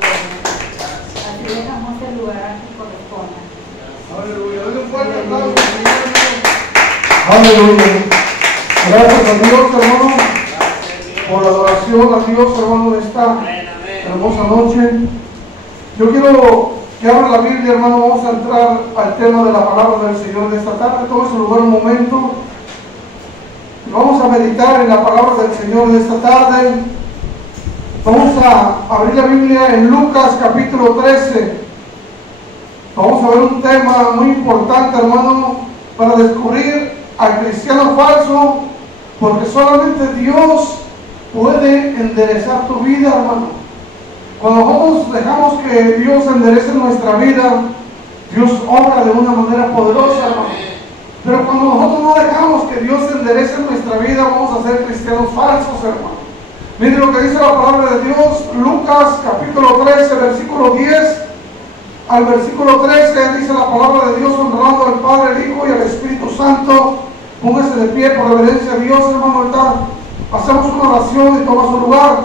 Así dejamos el lugar que corresponda. Aleluya. Denle un fuerte aplauso. Aleluya. Gracias a Dios, hermano, por la adoración a Dios, hermano, de esta hermosa noche. Yo quiero que abra la Biblia, hermano. Vamos a entrar al tema de la palabra del Señor de esta tarde. Tome su lugar un momento. Vamos a meditar en la palabra del Señor de esta tarde. Vamos a abrir la Biblia en Lucas capítulo 13. Vamos a ver un tema muy importante, hermano, para descubrir al cristiano falso, porque solamente Dios puede enderezar tu vida, hermano. Cuando nosotros dejamos que Dios enderece nuestra vida, Dios obra de una manera poderosa, hermano. Pero cuando nosotros no dejamos que Dios enderece nuestra vida, vamos a ser cristianos falsos, hermano. Miren lo que dice la palabra de Dios, Lucas capítulo 13, versículo 10 al versículo 13, dice la palabra de Dios, honrando al Padre, al Hijo y al Espíritu Santo. Póngase de pie por reverencia a Dios, hermano. Ahorita hacemos una oración y toma su lugar.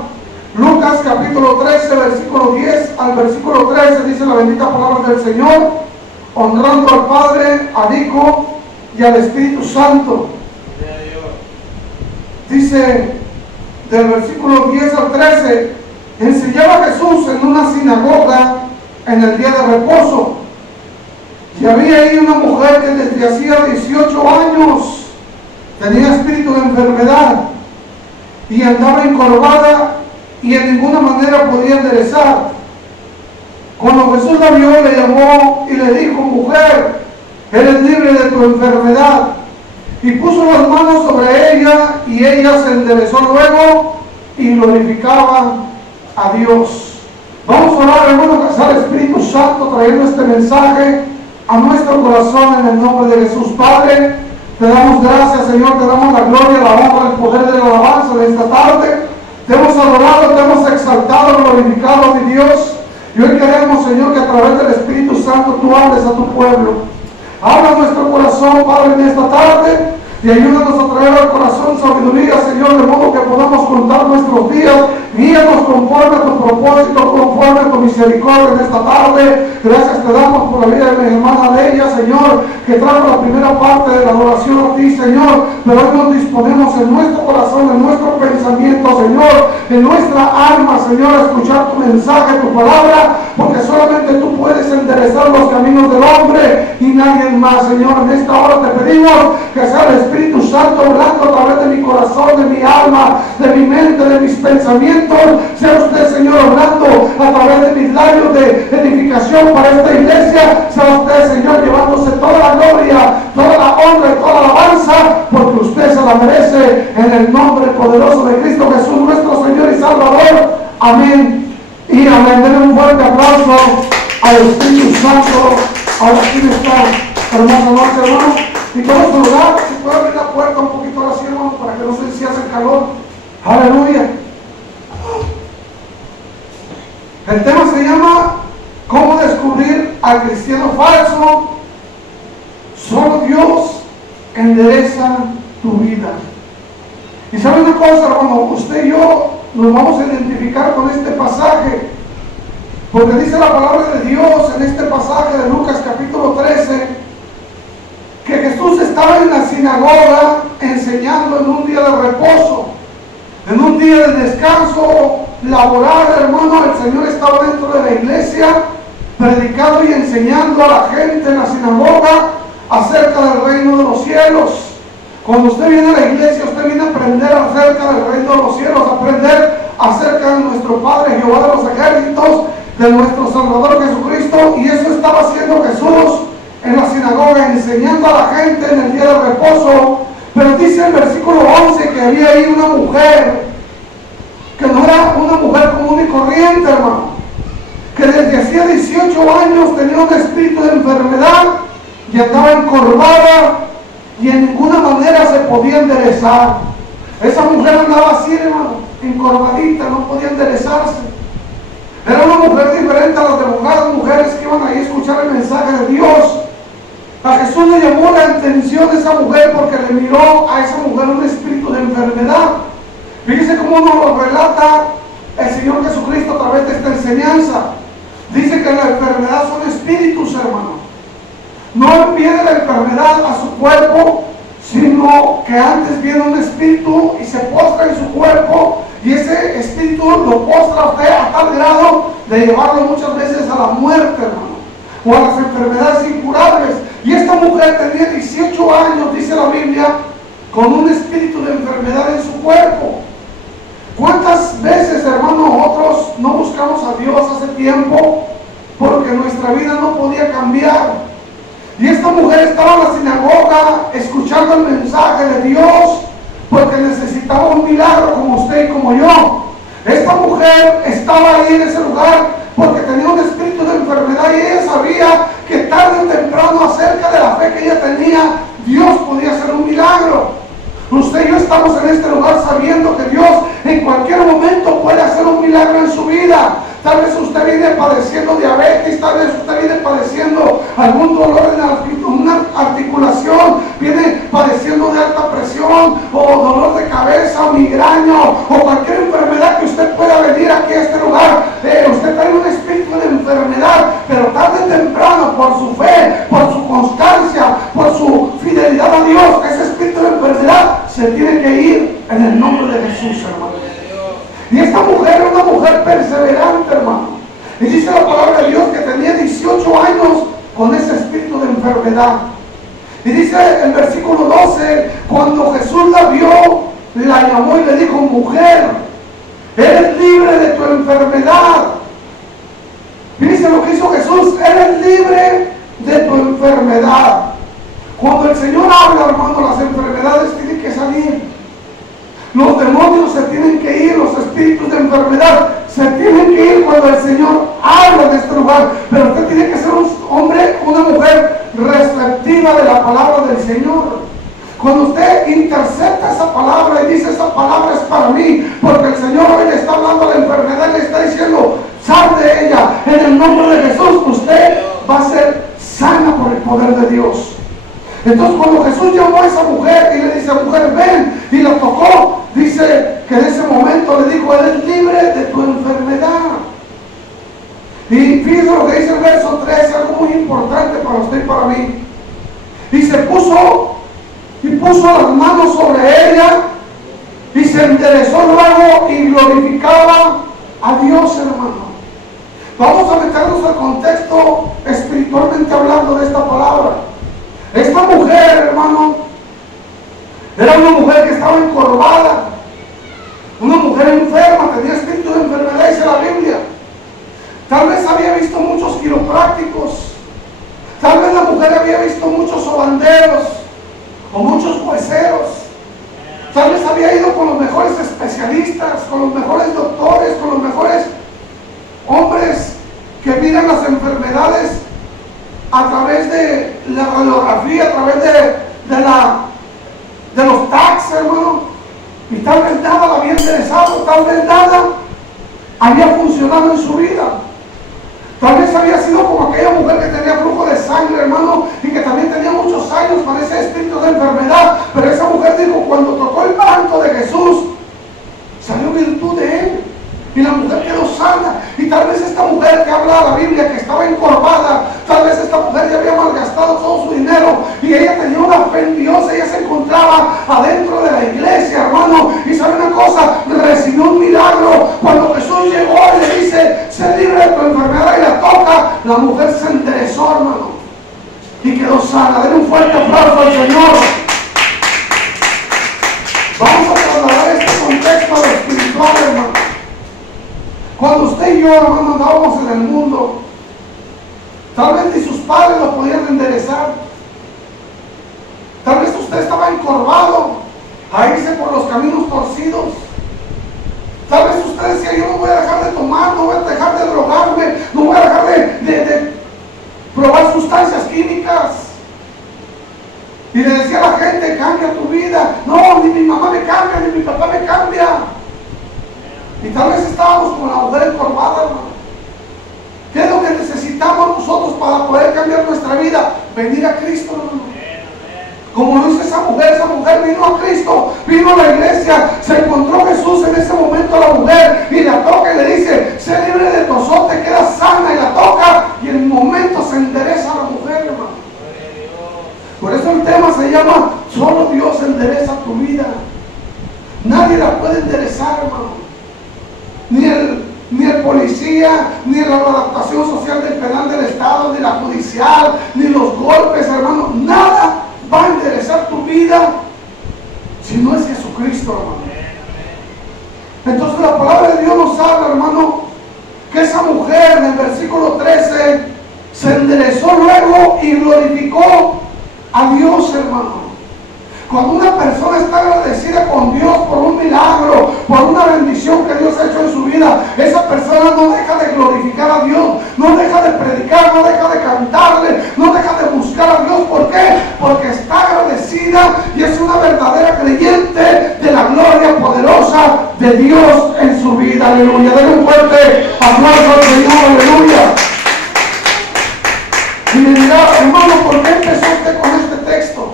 Lucas capítulo 13, versículo 10 al versículo 13, dice la bendita palabra del Señor, honrando al Padre, al Hijo y al Espíritu Santo. Dice del versículo 10 al 13, enseñaba Jesús en una sinagoga en el día de reposo, y había ahí una mujer que desde hacía 18 años tenía espíritu de enfermedad y andaba encorvada y en ninguna manera podía enderezar. Cuando Jesús la vio, le llamó y le dijo, mujer, eres libre de tu enfermedad. Y puso las manos sobre ella y ella se enderezó luego y glorificaba a Dios. Vamos a orar, hermano, que sea el Espíritu Santo trayendo este mensaje a nuestro corazón en el nombre de Jesús. Padre, te damos gracias, Señor, te damos la gloria, la honra, el poder de la alabanza de esta tarde. Te hemos adorado, te hemos exaltado, glorificado, mi Dios. Y hoy queremos, Señor, que a través del Espíritu Santo tú hables a tu pueblo. Habla nuestro corazón, Padre, en esta tarde, y ayúdanos a traer al corazón sabiduría, Señor, de modo que podamos contar nuestros días. Guíanos conforme a tu propósito, conforme a tu misericordia en esta tarde. Gracias te damos por la vida de mi hermana Leia, Señor, que trajo la primera parte de la adoración a ti, Señor. Pero hoy nos disponemos en nuestro corazón, en nuestro pensamiento, Señor, en nuestra alma, Señor, a escuchar tu mensaje, tu palabra, porque solamente tú puedes enderezar los caminos del hombre y nadie más, Señor. En esta hora te pedimos que sea el Espíritu Santo hablando a través de mi corazón, de mi alma, de mi mente, de mis pensamientos. Sea usted, Señor, hablando a través de mis labios de edificación para esta iglesia. Sea usted, Señor, llevándose toda la gloria, toda la honra y toda la alabanza, porque usted se la merece, en el nombre poderoso de Cristo Jesús, nuestro Señor y Salvador. Amén y amén. Denle un fuerte aplauso al Espíritu Santo. Ahora sí está hermosa noche, hermano. Y todo su lugar, si puede abrir la puerta un poquito ahora sí, hermano, para que no se encierre el calor. Aleluya. El tema se llama ¿cómo descubrir al cristiano falso? Solo Dios endereza tu vida. Y sabe una cosa, hermano, usted y yo nos vamos a identificar con este pasaje, porque dice la palabra de Dios en este pasaje de Lucas capítulo 13, que Jesús estaba en la sinagoga enseñando en un día de reposo, en un día de descanso laboral, hermano. El Señor estaba dentro de la iglesia predicando y enseñando a la gente en la sinagoga acerca del reino de los cielos. Cuando usted viene a la iglesia, usted viene a aprender acerca del reino de los cielos, a aprender acerca de nuestro Padre Jehová de los ejércitos, de nuestro Salvador Jesucristo. Y eso estaba haciendo Jesús en la sinagoga, enseñando a la gente en el día de reposo. Pero dice el versículo 11 que había ahí una mujer, que no era una mujer común y corriente, hermano, que desde hacía 18 años tenía un espíritu de enfermedad y andaba encorvada y en ninguna manera se podía enderezar. Esa mujer andaba así, hermano, encorvadita, no podía enderezarse. Era una mujer diferente a las demás mujeres que iban ahí a escuchar el mensaje de Dios. A Jesús le llamó la atención esa mujer porque le miró a esa mujer un espíritu de enfermedad. Fíjese cómo nos lo relata el Señor Jesucristo a través de esta enseñanza. Dice que la enfermedad son espíritus, hermano. No viene la enfermedad a su cuerpo, sino que antes viene un espíritu y se postra en su cuerpo, y ese espíritu lo postra a usted a tal grado de llevarlo muchas veces a la muerte, hermano, o a las enfermedades incurables. Y esta mujer tenía 18 años, dice la Biblia, con un espíritu de enfermedad en su cuerpo. ¿Cuántas veces, hermano, nosotros no buscamos a Dios hace tiempo porque nuestra vida no podía cambiar? Y esta mujer estaba en la sinagoga escuchando el mensaje de Dios porque necesitaba un milagro como usted y como yo. Esta mujer estaba ahí en ese lugar porque tenía un espíritu de enfermedad y ella sabía que tarde o temprano, acerca de la fe que ella tenía, Dios podía hacer un milagro. Usted y yo estamos en este lugar sabiendo que Dios en cualquier momento puede hacer un milagro en su vida. Tal vez usted viene padeciendo diabetes, tal vez usted viene padeciendo algún dolor en una articulación, viene padeciendo de alta presión o dolor de cabeza o migraña o cualquier enfermedad que usted pueda venir aquí a este lugar. Usted trae un espíritu de enfermedad, pero tarde o temprano, por su fe, por su constancia, por su fidelidad a Dios, ese espíritu de enfermedad se tiene que ir en el nombre de Jesús, hermano. Y esta mujer era una mujer perseverante, hermano. Y dice la palabra de Dios que tenía 18 años con ese espíritu de enfermedad. Y dice el versículo 12, cuando Jesús la vio, la llamó y le dijo: mujer, eres libre de tu enfermedad. Y dice lo que hizo Jesús: eres libre de tu enfermedad. Cuando el Señor habla, hermano, las enfermedades tienen que salir. Los demonios se tienen que ir, los espíritus de enfermedad se tienen que ir cuando el Señor habla de este lugar. Pero usted tiene que ser un hombre, una mujer receptiva de la palabra del Señor. Cuando usted intercepta esa palabra y dice: esa palabra es para mí, porque el Señor hoy le está hablando a la enfermedad y le está diciendo: sal de ella, en el nombre de Jesús, usted va a ser sana por el poder de Dios. Entonces, cuando Jesús llamó a esa mujer y le dice: mujer, ven, y la tocó, dice que en ese momento le dijo: eres libre de tu enfermedad. Y fíjense lo que dice el verso 13, algo muy importante para usted y para mí. Y se puso las manos sobre ella y se enderezó luego y glorificaba a Dios, hermano. Vamos a meternos al contexto espiritualmente hablando de esta palabra. Esta mujer, hermano, era una mujer que estaba encorvada, una mujer enferma, tenía espíritu de enfermedad, dice la Biblia. Tal vez había visto muchos quiroprácticos, tal vez la mujer había visto muchos sobanderos o muchos hueseros, tal vez había ido con los mejores especialistas, con los mejores doctores, con los mejores hombres que miran las enfermedades a través de la radiografía, a través de los tags, hermano. Y tal vez nada la había interesado, tal vez nada había funcionado en su vida. Tal vez había sido como aquella mujer que tenía flujo de sangre, hermano, y que también tenía muchos años con ese espíritu de enfermedad. Pero esa mujer dijo: cuando tocó el manto de Jesús, salió virtud de él. Y la mujer quedó sana. Y tal vez esta mujer que habla la Biblia, que estaba encorvada, tal vez esta mujer ya había malgastado todo su dinero y ella tenía una fe en Dios. Ella se encontraba adentro de la iglesia, hermano, y sabe una cosa, recibió un milagro. Cuando Jesús llegó y le dice: sé libre de tu enfermedad, y la toca, la mujer se enderezó, hermano, y quedó sana. Den un fuerte aplauso al Señor. Vamos a trasladar este contexto espiritual, hermano. Cuando usted y yo, hermano, andábamos en el mundo, tal vez ni sus padres lo podían enderezar. Tal vez usted estaba encorvado a irse por los caminos torcidos. Tal vez usted decía: yo no voy a dejar de tomar, no voy a dejar de drogarme, no voy a dejar de probar sustancias químicas. Y le decía a la gente: cambia tu vida. No, ni mi mamá me cambia, ni mi papá me cambia. Y tal vez estábamos con la mujer encorvada, hermano. ¿Qué es lo que necesitamos nosotros para poder cambiar nuestra vida? Venir a Cristo, hermano. Como lo hizo esa mujer vino a Cristo, vino a la iglesia, se encontró Jesús en ese momento a la mujer y la toca y le dice, sé libre de tu azote, queda sana, y la toca y en el momento se endereza a la mujer, hermano. Por eso el tema se llama, solo Dios endereza tu vida. Nadie la puede enderezar, hermano. Ni el policía, ni la adaptación social del penal del Estado, ni la judicial, ni los golpes, hermano. Nada va a enderezar tu vida si no es Jesucristo, hermano. Entonces la palabra de Dios nos habla, hermano, que esa mujer en el versículo 13 se enderezó luego y glorificó a Dios, hermano. Cuando una persona está agradecida con Dios por un milagro, por una bendición que Dios ha hecho en su vida, esa persona no deja de glorificar a Dios, no deja de predicar, no deja de cantarle, no deja de buscar a Dios. ¿Por qué? Porque está agradecida y es una verdadera creyente de la gloria poderosa de Dios en su vida. Aleluya. Denle un fuerte aplauso al Señor. Aleluya. Y me dirá, hermano, ¿por qué empezó usted con este texto?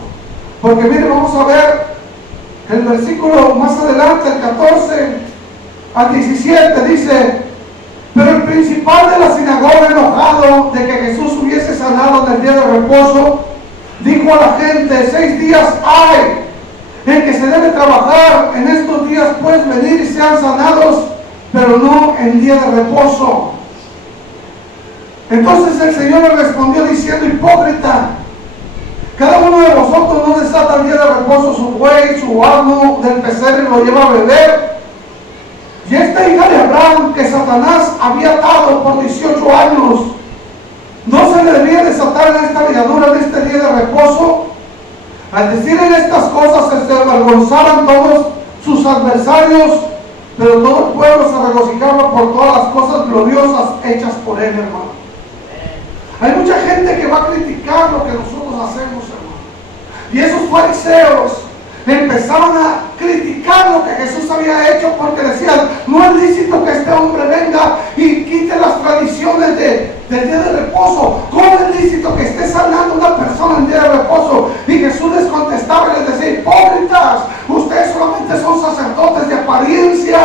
Porque mire, vamos a ver el versículo más adelante, el 14 al 17, dice, pero el principal de la sinagoga, enojado de que Jesús hubiese sanado en el día de reposo, dijo a la gente, 6 días hay en que se debe trabajar, en estos días pues venir y sean sanados, pero no en día de reposo. Entonces el Señor le respondió diciendo, hipócrita, cada uno de vosotros no desata el día de reposo su buey, su asno del pesebre y lo lleva a beber. Y esta hija de Abraham que Satanás había atado por 18 años, ¿no se le debía desatar en esta ligadura en este día de reposo? Al decir en estas cosas se avergonzaban todos sus adversarios, pero todo el pueblo se regocijaba por todas las cosas gloriosas hechas por él, hermano. Hay mucha gente que va a criticar lo que nosotros hacemos, hermano. Y esos fariseos empezaban a criticar lo que Jesús había hecho porque decían, no es lícito que este hombre venga y quite las tradiciones del día de reposo. ¿Cómo es lícito que esté sanando una persona en día de reposo? Y Jesús les contestaba y les decía, hipócritas, ustedes solamente son sacerdotes de apariencia.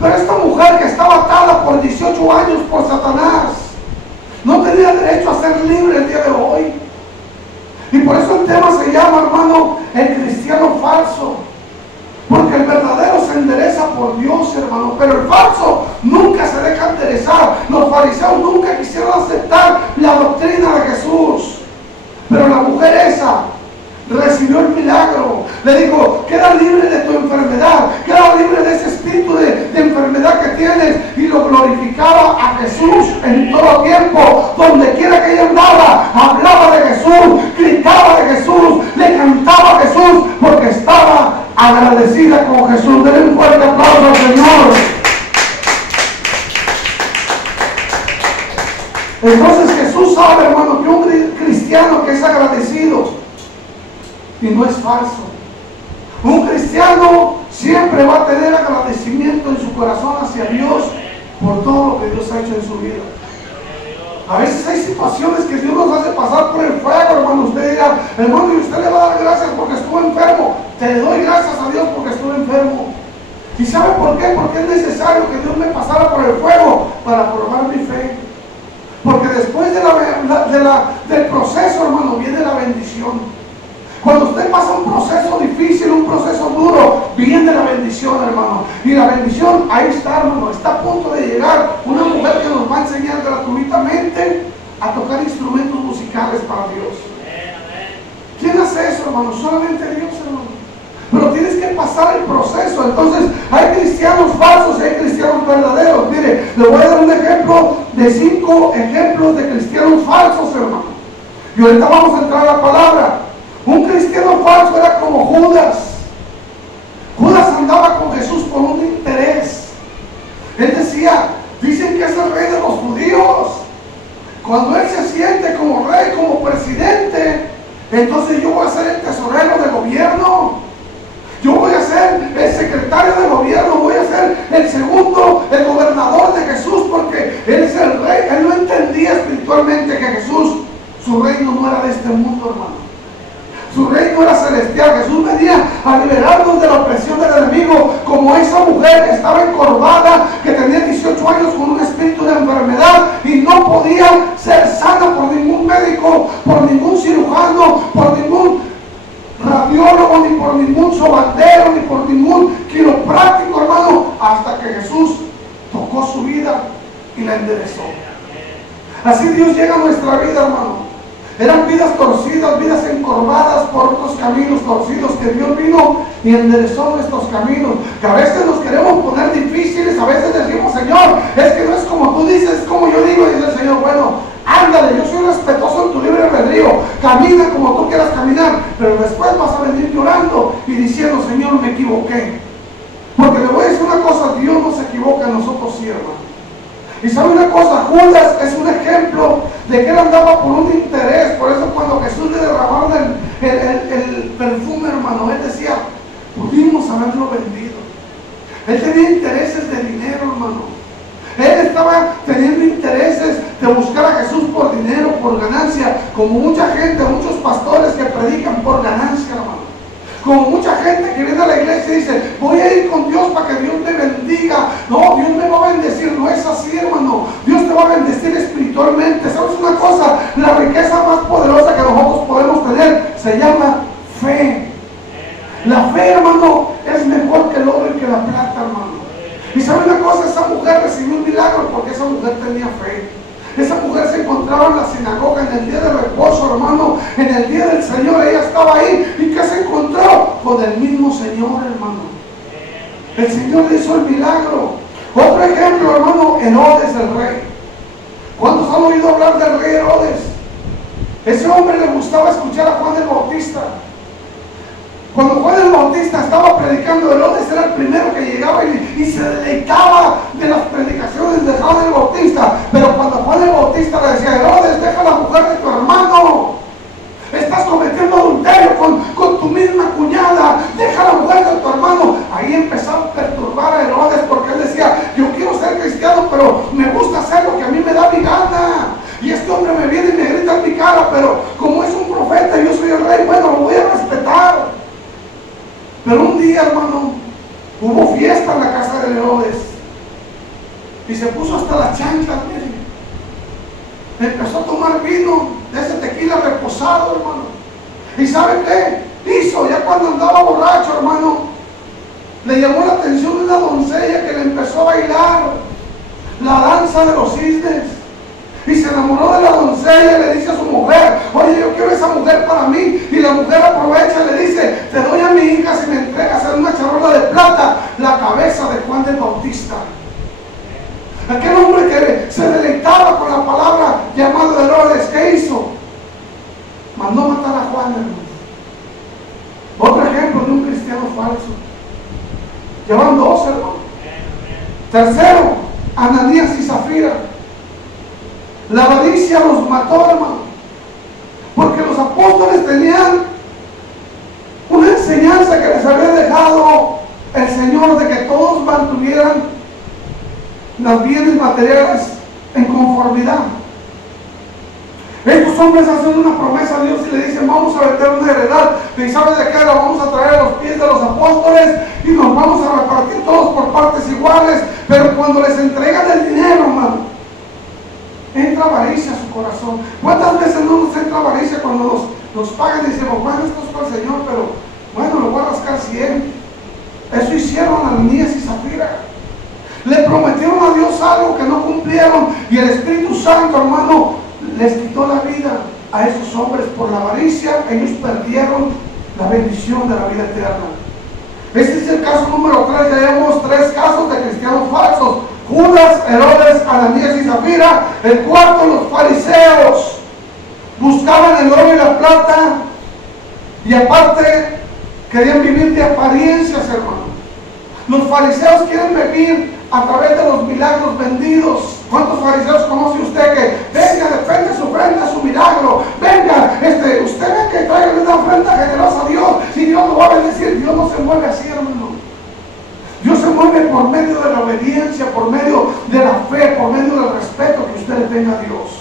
Pero esta mujer que estaba atada por 18 años por Satanás, no tenía derecho a ser libre el día de hoy. Y por eso el tema se llama, hermano, el cristiano falso. Porque el verdadero se endereza por Dios, hermano. Pero el falso nunca se deja enderezar. Los fariseos nunca quisieron aceptar la doctrina de Jesús. Pero la mujer esa recibió el milagro. Le dijo, queda libre de tu enfermedad, queda libre de ese espíritu de enfermedad que tienes. Y lo glorificaba a Jesús en todo tiempo. Donde quiera que ella andaba, hablaba de Jesús, gritaba de Jesús, le cantaba a Jesús, porque estaba agradecida con Jesús. Denle un fuerte aplauso al Señor. Entonces Jesús sabe, hermano, que un cristiano que es agradecido y no es falso. Un cristiano siempre va a tener agradecimiento en su corazón hacia Dios por todo lo que Dios ha hecho en su vida. A veces hay situaciones que Dios nos hace pasar por el fuego, hermano. Usted dirá, hermano, y usted le va a dar gracias porque estuvo enfermo. Te doy gracias a Dios porque estuve enfermo. ¿Y sabe por qué? Porque es necesario que Dios me pasara por el fuego para probar mi fe. Porque después del proceso, hermano, viene la bendición. Cuando usted pasa un proceso difícil, un proceso duro, viene la bendición, hermano. Y la bendición, ahí está, hermano. Está a punto de llegar una mujer que nos va a enseñar gratuitamente a tocar instrumentos musicales para Dios. ¿Quién hace eso, hermano? Solamente Dios, hermano. Pero tienes que pasar el proceso. Entonces, hay cristianos falsos y hay cristianos verdaderos. Mire, le voy a dar un ejemplo de 5 ejemplos de cristianos falsos, hermano. Y ahorita vamos a entrar a la palabra. Un cristiano falso era como Judas. Judas andaba con Jesús por un interés. Él decía, dicen que es el rey de los judíos. Cuando él se siente como rey, como presidente, entonces yo voy a ser el tesorero de gobierno. Yo voy a ser el secretario de gobierno, voy a ser el segundo, el gobernador de Jesús, porque él es el rey. Él no entendía espiritualmente que Jesús, su reino no era de este mundo, hermano. Su reino era celestial. Jesús venía a liberarnos de la opresión del enemigo, como esa mujer que estaba encorvada, que tenía 18 años con un espíritu de enfermedad y no podía ser sana por ningún médico, por ningún cirujano, por ningún radiólogo, ni por ningún sobandero, ni por ningún quiropráctico, hermano, hasta que Jesús tocó su vida y la enderezó. Así Dios llega a nuestra vida, hermano. Eran vidas torcidas, vidas encorvadas por otros caminos torcidos, que Dios vino y enderezó nuestros caminos. Que a veces nos queremos poner difíciles, a veces decimos, Señor, es que no es como tú dices, es como yo digo. Y dice el Señor, bueno, ándale, yo soy respetuoso en tu libre albedrío, camina como tú quieras caminar, pero después vas a venir llorando y diciendo, Señor, me equivoqué. Porque le voy a decir una cosa, Dios no se equivoca, nosotros sí, hermano. Y sabe una cosa, Judas es un ejemplo de que él andaba por un interés. Por eso cuando Jesús le derramaron el perfume, hermano, él decía, pudimos haberlo vendido. Él tenía intereses de dinero, hermano. Él estaba teniendo intereses de buscar a Jesús por dinero, por ganancia, como mucha gente, muchos pastores que predican por ganancia, hermano. Como mucha gente que viene a la iglesia y dice, voy a ir con Dios para que Dios me bendiga. No, Dios me va a bendecir. No es así, hermano. Dios te va a bendecir espiritualmente. ¿Sabes una cosa? La riqueza más poderosa que nosotros podemos tener se llama fe. La fe, hermano, es mejor que el oro y que la plata, hermano. Y ¿sabe una cosa? Esa mujer recibió un milagro porque esa mujer tenía fe. Esa mujer se encontraba en la sinagoga en el día de reposo, hermano. En el día del Señor ella estaba ahí. ¿Y qué se encontró? Con el mismo Señor, hermano. El Señor le hizo el milagro. Otro ejemplo, hermano, Herodes el rey. ¿Cuántos han oído hablar del rey Herodes? Ese hombre le gustaba escuchar a Juan el Bautista. Cuando Juan el Bautista estaba predicando, Herodes era el primero que llegaba y se deleitaba de las predicaciones de Juan el Bautista. Pero cuando Juan el Bautista le decía, Herodes, deja a la mujer de tu hermano, estás cometiendo adulterio con tu misma cuñada, deja a la mujer de tu hermano, ahí empezaba a perturbar a Herodes, porque él decía, yo quiero ser cristiano, pero me gusta hacer lo que a mí me da mi gana. Y este hombre me viene y me grita en mi cara, pero como es un profeta y yo soy el rey, bueno, lo voy a respetar. Pero un día, hermano, hubo fiesta en la casa de Herodes y se puso hasta las chanclas, miren. Empezó a tomar vino de ese tequila reposado, hermano. ¿Y sabe qué hizo? Ya cuando andaba borracho, hermano, le llamó la atención una doncella que le empezó a bailar la danza de los cisnes. Y se enamoró de la doncella y le dice a su mujer, oye, yo quiero esa mujer para mí. Y la mujer aprovecha y le dice, te doy a mi hija si me entregas en una charola de plata la cabeza de Juan el Bautista. Aquel hombre que se deleitaba con la palabra llamado Herodes, ¿qué hizo? Mandó matar a Juan, hermano. Otro ejemplo de un cristiano falso. Llevan dos, hermano. Tercero, Ananías y Zafira. La avaricia los mató, hermano, porque los apóstoles tenían una enseñanza que les había dejado el Señor de que todos mantuvieran los bienes materiales en conformidad. Estos hombres hacen una promesa a Dios y le dicen, vamos a vender una heredad, y ¿sabes de qué? La vamos a traer a los pies de los apóstoles y nos vamos a repartir todos por partes iguales. Pero cuando les entregan el dinero, hermano, entra avaricia a su corazón. ¿Cuántas veces no nos entra avaricia cuando nos pagan y decimos, bueno, esto es para el Señor, pero bueno, lo voy a rascar 100? Eso hicieron Ananías y Zafira. Le prometieron a Dios algo que no cumplieron y el Espíritu Santo, hermano, les quitó la vida a esos hombres por la avaricia. Ellos perdieron la bendición de la vida eterna. Este es el caso número 3. Ya llevamos 3 casos de cristianos falsos: Judas, Herodes, Ananías y Zafira. El cuarto, los fariseos. Buscaban el oro y la plata y aparte querían vivir de apariencias, hermano. Los fariseos quieren vivir a través de los milagros vendidos. ¿Cuántos fariseos conoce usted que venga, depende su ofrenda, su milagro? Venga, usted ve que traiga una ofrenda generosa a Dios y Dios lo va a bendecir? Dios no se mueve así, hermano. Dios se mueve por medio de la obediencia, por medio de la fe, por medio del respeto que usted le tenga a Dios.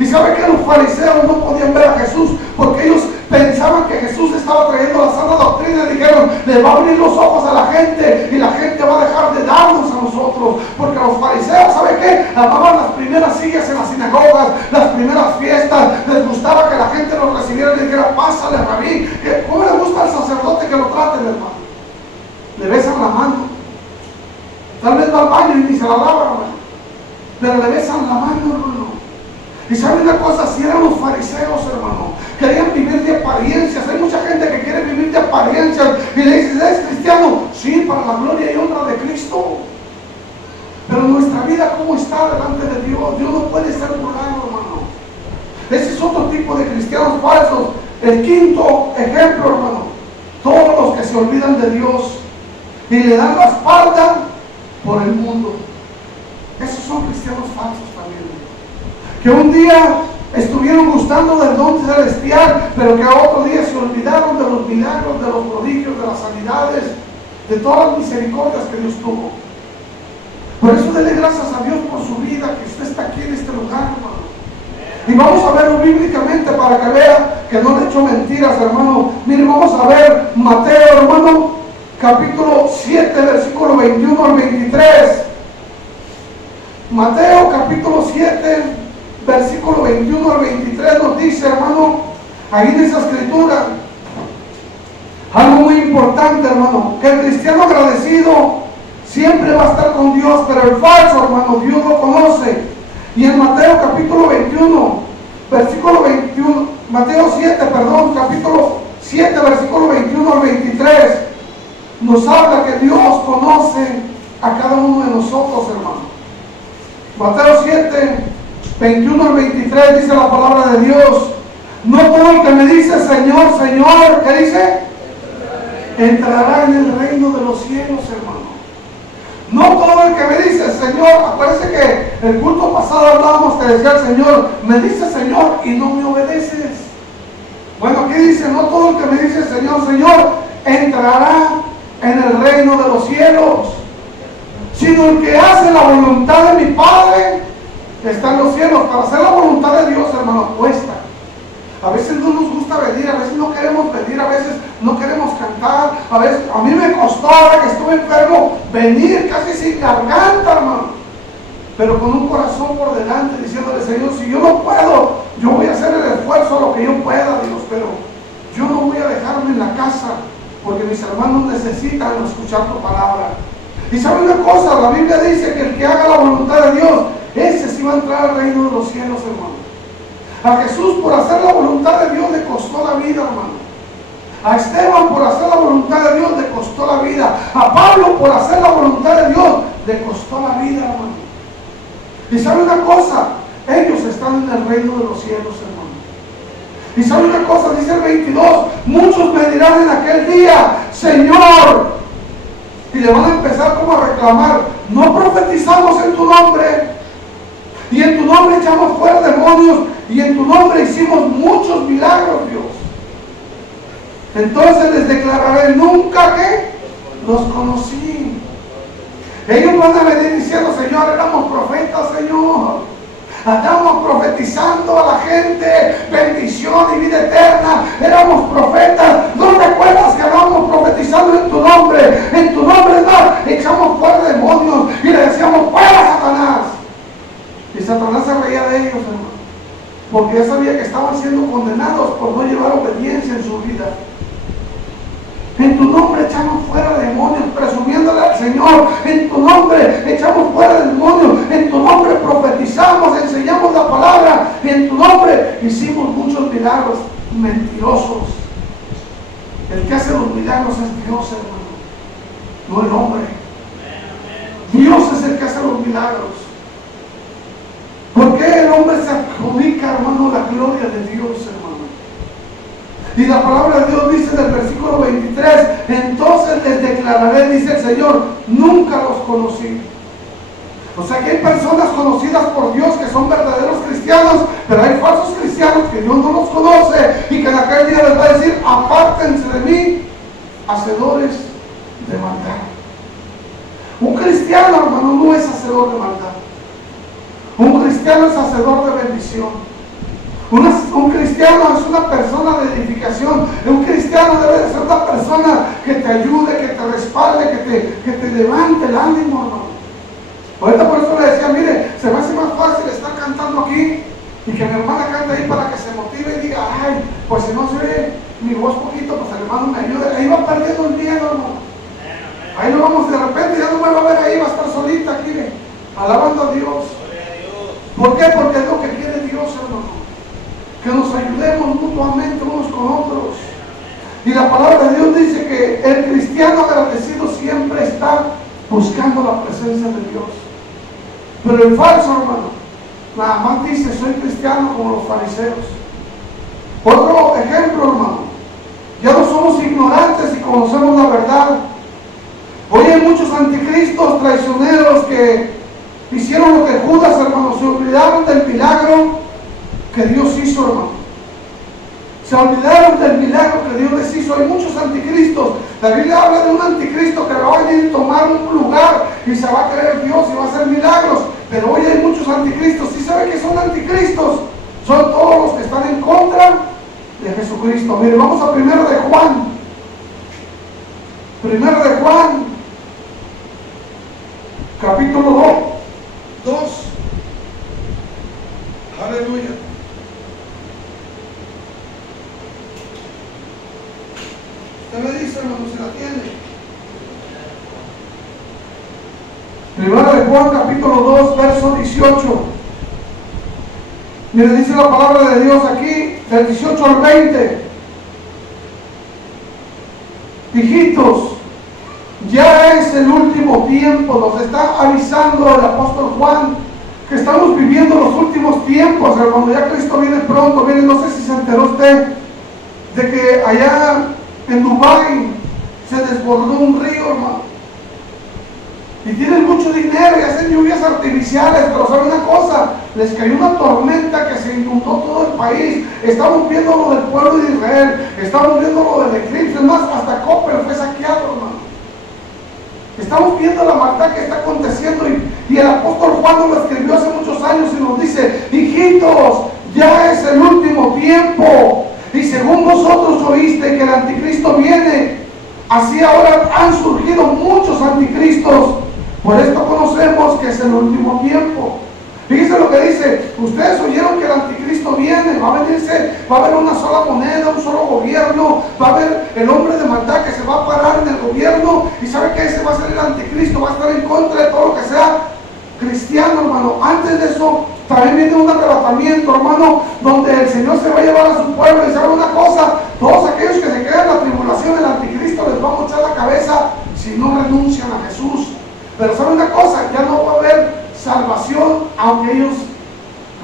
Y sabe que los fariseos no podían ver a Jesús porque ellos pensaban que Jesús estaba trayendo la sana doctrina y dijeron, le va a abrir los ojos a la gente y la gente va a dejar de darnos a nosotros, porque los fariseos, ¿sabe qué? Amaban las primeras sillas en las sinagogas, las primeras fiestas, les gustaba que la gente los recibiera y le dijera, pásale, rabí. ¿Cómo le gusta al sacerdote que lo traten, hermano? Le besan la mano, tal vez va al baño y ni se la lava, hermano, pero le besan la mano, hermano. Y saben una cosa, si eran los fariseos, hermano, querían vivir de apariencias. Hay mucha gente que quiere vivir de apariencias y le dices, ¿eres cristiano? Sí, para la gloria y honra de Cristo. Pero nuestra vida, ¿cómo está delante de Dios? Dios no puede ser burlado, hermano. Ese es otro tipo de cristianos falsos. El quinto ejemplo, hermano, todos los que se olvidan de Dios y le dan la espalda por el mundo. Esos son cristianos falsos también, hermano. Que un día estuvieron gustando del don celestial, pero que a otro día se olvidaron de los milagros, de los prodigios, de las sanidades, de todas las misericordias que Dios tuvo. Por eso dele gracias a Dios por su vida, que usted está aquí en este lugar, hermano. Y vamos a verlo bíblicamente para que vea que no le echo mentiras, hermano. Miren, vamos a ver Mateo, hermano, capítulo 7, versículo 21 al 23. Mateo, capítulo 7, versículo 21 al 23 nos dice, hermano, ahí en esa escritura, algo muy importante, hermano, que el cristiano agradecido siempre va a estar con Dios, pero el falso, hermano, Dios lo conoce. Y en Mateo capítulo 21, versículo 21, Mateo 7, perdón, capítulo 7, versículo 21 al 23, nos habla que Dios conoce a cada uno de nosotros, hermano. Mateo 7, 21 al 23 dice la palabra de Dios, no todo el que me dice Señor, Señor, ¿qué dice? Entrará en el reino de los cielos, hermano. No todo el que me dice Señor, acuérdense que el culto pasado hablábamos que decía el Señor, me dice Señor y no me obedeces. Bueno, aquí dice, no todo el que me dice Señor, Señor, entrará en el reino de los cielos, sino el que hace la voluntad de mi Padre está en los cielos. Para hacer la voluntad de Dios, hermano, cuesta. A veces no nos gusta venir, a veces no queremos venir, a veces no queremos cantar, a veces, a mí me costó ahora que estuve enfermo venir casi sin garganta, hermano, pero con un corazón por delante diciéndole, Señor, si yo no puedo, yo voy a hacer el esfuerzo lo que yo pueda, Dios, pero yo no voy a dejarme en la casa porque mis hermanos necesitan escuchar tu palabra. Y sabe una cosa, la Biblia dice que el que haga la voluntad de Dios, ese sí va a entrar al reino de los cielos, hermano. A Jesús por hacer la voluntad de Dios le costó la vida, hermano. A Esteban por hacer la voluntad de Dios le costó la vida. A Pablo por hacer la voluntad de Dios le costó la vida, hermano. Y sabe una cosa, ellos están en el reino de los cielos, hermano. Y sabe una cosa, dice el 22, muchos me dirán en aquel día, Señor, y le van a empezar como a reclamar, no profetizamos en tu nombre, y en tu nombre echamos fuera demonios, y en tu nombre hicimos muchos milagros, Dios. Entonces les declararé, nunca que los conocí. Ellos van a venir diciendo, Señor, éramos profetas, Señor. Estábamos profetizando a la gente bendición y vida eterna. Éramos profetas. ¿No recuerdas que estábamos profetizando en tu nombre? En tu nombre, no, echamos fuera demonios y le decíamos, fuera, Satanás. Y Satanás se reía de ellos, hermano, porque ya sabía que estaban siendo condenados por no llevar obediencia en su vida. En tu nombre echamos fuera demonios, presumiéndole al Señor. En tu nombre echamos fuera demonios. En tu nombre profetizamos, enseñamos la palabra. En tu nombre hicimos muchos milagros. Mentirosos. El que hace los milagros es Dios, hermano, no el hombre. Dios es el que hace los milagros. ¿Por qué el hombre se adjudica, hermano, la gloria de Dios, hermano? Y la palabra de Dios dice en el versículo 23, entonces les declararé, dice el Señor, nunca los conocí. O sea que hay personas conocidas por Dios que son verdaderos cristianos, pero hay falsos cristianos que Dios no los conoce y que en aquel día les va a decir, apártense de mí, hacedores de maldad. Un cristiano, hermano, no es hacedor de maldad. Un cristiano es hacedor de bendición. Un cristiano es una persona de edificación. Un cristiano debe de ser una persona que te ayude, que te respalde, que te levante el ánimo, hermano. Ahorita por eso le decía, mire, se me hace más fácil estar cantando aquí y que mi hermana cante ahí para que se motive y diga, ay, pues si no se ve mi voz poquito, pues el hermano me ayude. Ahí va perdiendo el miedo, hermano. Ahí lo vamos, de repente ya no me va a ver ahí, va a estar solita aquí, alabando a Dios. ¿Por qué? Porque es lo que quiere Dios, hermano. Que nos ayudemos mutuamente unos con otros. Y la palabra de Dios dice que el cristiano agradecido siempre está buscando la presencia de Dios. Pero el falso, hermano, nada más dice, soy cristiano como los fariseos. Otro ejemplo, hermano, ya no somos ignorantes y conocemos la verdad. Hoy hay muchos anticristos traicioneros que hicieron lo que Judas, hermano, se olvidaron del milagro que Dios hizo, hermano. Se olvidaron del milagro que Dios les hizo. Hay muchos anticristos. La Biblia habla de un anticristo que va a venir a tomar un lugar y se va a creer Dios y va a hacer milagros. Pero hoy hay muchos anticristos. ¿Sí sabe que son anticristos? Son todos los que están en contra de Jesucristo. Mire, vamos a 1 de Juan. 1 de Juan, capítulo 2. Aleluya. Usted me dice, hermano, si la tiene. 1 de Juan, capítulo 2, verso 18. Mire, dice la palabra de Dios aquí, del 18 al 20. Hijitos, ya es el último tiempo. Nos está avisando el apóstol Juan que estamos viviendo los últimos tiempos, hermano. Ya Cristo viene pronto. Mire, no sé si se enteró usted de que allá en Dubái se desbordó un río, hermano. Y tienen mucho dinero y hacen lluvias artificiales, pero ¿saben una cosa? Les cayó una tormenta que se inundó todo el país. Estamos viendo lo del pueblo de Israel, estamos viendo lo del eclipse, más hasta Coppel fue saqueado, hermano. Estamos viendo la maldad que está aconteciendo y el apóstol Juan nos lo escribió hace muchos años y nos dice, hijitos, ya es el último tiempo. Y según vosotros oíste que el anticristo viene, así ahora han surgido muchos anticristos. Por esto conocemos que es el último tiempo. Fíjense lo que dice, ustedes oyeron que el anticristo viene, va a haber una sola moneda, un solo gobierno, va a haber el hombre de maldad que se va a parar en el gobierno y sabe que ese va a ser el anticristo, va a estar en contra de todo lo que sea cristiano, hermano. Antes de eso también viene un arrebatamiento, hermano, donde el Señor se va a llevar a su pueblo y sabe una cosa, todos aquellos que se quedan en la tribulación, el anticristo les va a mochar la cabeza si no renuncian a Jesús. Pero sabe una cosa, ya no va a haber salvación aunque ellos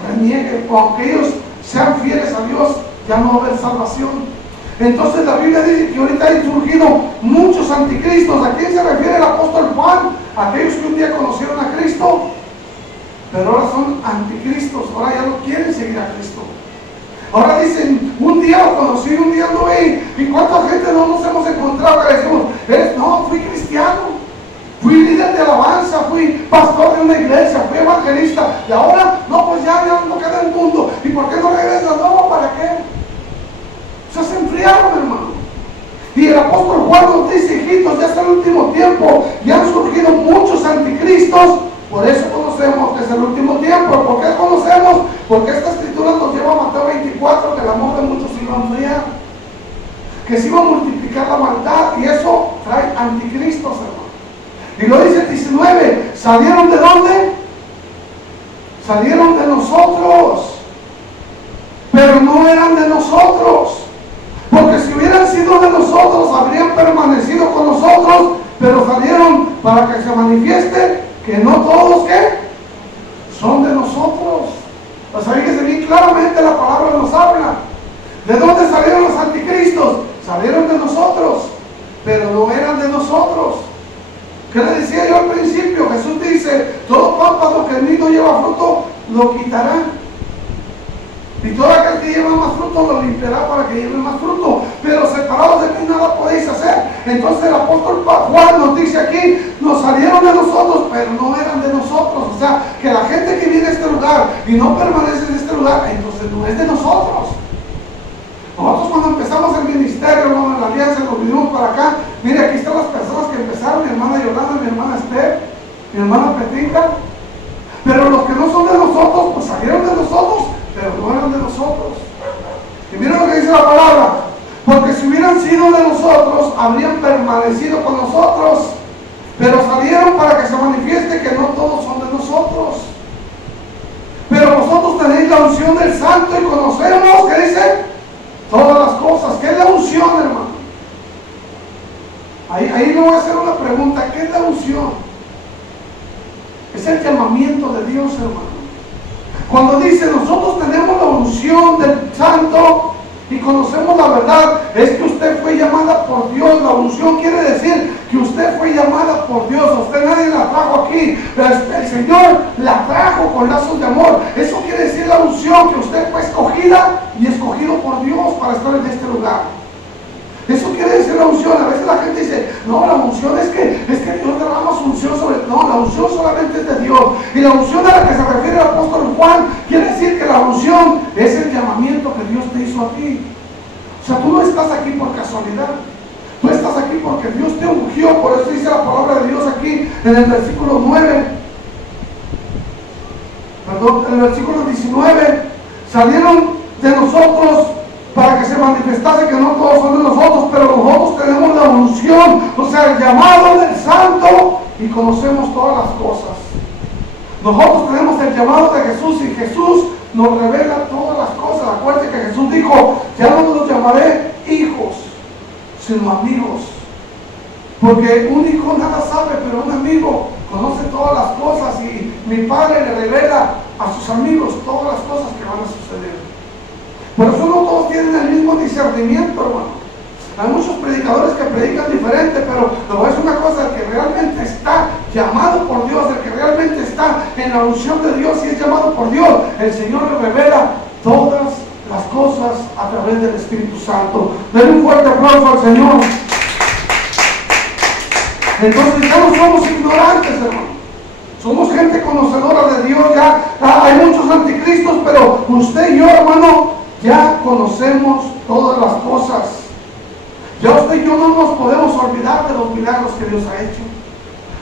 renieguen o aunque ellos sean fieles a Dios, ya no va a haber salvación. Entonces la Biblia dice que ahorita han surgido muchos anticristos. ¿A quién se refiere el apóstol Juan? Aquellos que un día conocieron a Cristo, pero ahora son anticristos, ahora ya no quieren seguir a Cristo. Ahora dicen, un día lo conocí, un día no vi. ¿Y cuánta gente no nos hemos encontrado que decimos, no, fui cristiano, fui líder de alabanza, fui pastor de una iglesia, fui evangelista, y ahora, no, pues ya no queda en el mundo. ¿Y por qué no regresas? No, ¿para qué? Se enfriaron, hermano. Y el apóstol Juan nos dice, hijitos, ya es el último tiempo, ya han surgido muchos anticristos. Por eso conocemos que es el último tiempo. ¿Por qué conocemos? Porque esta escritura nos lleva a Mateo 24, que el amor de muchos se iba a enfriar, que se iba a multiplicar la maldad, y eso trae anticristos, hermano. Y lo dice el 19, ¿salieron de dónde? Salieron de nosotros, pero no eran de nosotros. Porque si hubieran sido de nosotros, habrían permanecido con nosotros, pero salieron para que se manifieste que no todos, ¿qué? Son de nosotros. O sea, fíjese bien claramente, la palabra nos habla. ¿De dónde salieron los anticristos? Salieron de nosotros, pero no eran de nosotros. ¿Qué le decía yo al principio? Jesús dice, todo pámpano que en mí no lleva fruto, lo quitará. Y todo aquel que lleva más fruto lo limpiará para que lleve más fruto. Pero separados de mí nada podéis hacer. Entonces el apóstol Juan nos dice aquí, nos salieron de nosotros, pero no eran de nosotros. O sea, que la gente que viene a este lugar y no permanece en este lugar, entonces entonces no es de nosotros. Nosotros cuando empezamos el ministerio, hermano, en la alianza, nos vinimos para acá. Mire, aquí están las personas que empezaron: mi hermana Yolanda, mi hermana Esther, mi hermana Petrita. Pero los que no son de nosotros, pues salieron de nosotros, pero no eran de nosotros. Y miren lo que dice la palabra: porque si hubieran sido de nosotros, habrían permanecido con nosotros, pero salieron para que se manifieste que no todos son de nosotros. Pero vosotros tenéis la unción del Santo y conocemos, ¿qué dice? Todas las cosas. ¿Qué es la unción, hermano? Ahí le voy a hacer una pregunta. ¿Qué es la unción? Es el llamamiento de Dios, hermano. Cuando dice nosotros tenemos la unción del Santo y conocemos la verdad, es que usted fue llamada por Dios. La unción quiere decir que usted fue llamada por Dios. A usted nadie la trajo aquí, el Señor la trajo con lazos de amor. Eso quiere decir la unción, que usted fue escogida y escogido por Dios para estar en este lugar. Eso quiere decir la unción. A veces la gente dice: no, la unción es que Dios derrama su unción sobre... No, la unción solamente es de Dios. Y la unción a la que se refiere el apóstol Juan quiere decir que la unción es el llamamiento que Dios te hizo a ti. O sea, tú no estás aquí por casualidad. Tú estás aquí porque Dios te ungió. Por eso dice la palabra de Dios aquí en el versículo 9. Perdón, en el versículo 19. Salieron de nosotros para que se manifestase que no todos son de nosotros, pero nosotros tenemos la unción, o sea, el llamado del Santo, y conocemos todas las cosas. Nosotros tenemos el llamado de Jesús y Jesús nos revela todas las cosas. Acuérdense que Jesús dijo: ya no los llamaré hijos, sino amigos. Porque un hijo nada sabe, pero un amigo conoce todas las cosas, y mi Padre le revela a sus amigos todas las cosas que van a suceder. Por eso no todos tienen el mismo discernimiento, hermano. Hay muchos predicadores que predican diferente, pero te voy a decir una cosa: el que realmente está llamado por Dios, el que realmente está en la unción de Dios y es llamado por Dios, el Señor le revela todas las cosas a través del Espíritu Santo. Denle un fuerte aplauso al Señor. Entonces ya no somos ignorantes, hermano. Somos gente conocedora de Dios. Ya hay muchos anticristos, pero usted y yo, hermano, ya conocemos todas las cosas. Ya usted y yo no nos podemos olvidar de los milagros que Dios ha hecho.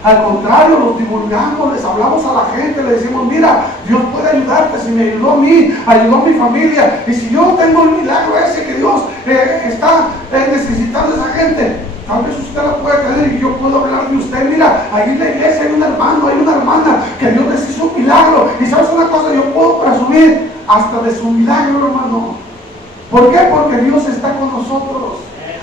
Al contrario, los divulgamos, les hablamos a la gente, le decimos: mira, Dios puede ayudarte. Si me ayudó a mí, ayudó a mi familia. Y si yo no tengo el milagro ese que Dios está necesitando de esa gente, tal vez usted la puede tener y yo puedo hablar de usted. Mira, ahí en la iglesia hay un hermano, hay una hermana que Dios les hizo un milagro. Y sabes una cosa, yo puedo presumir hasta de su milagro, hermano. ¿Por qué? Porque Dios está con nosotros.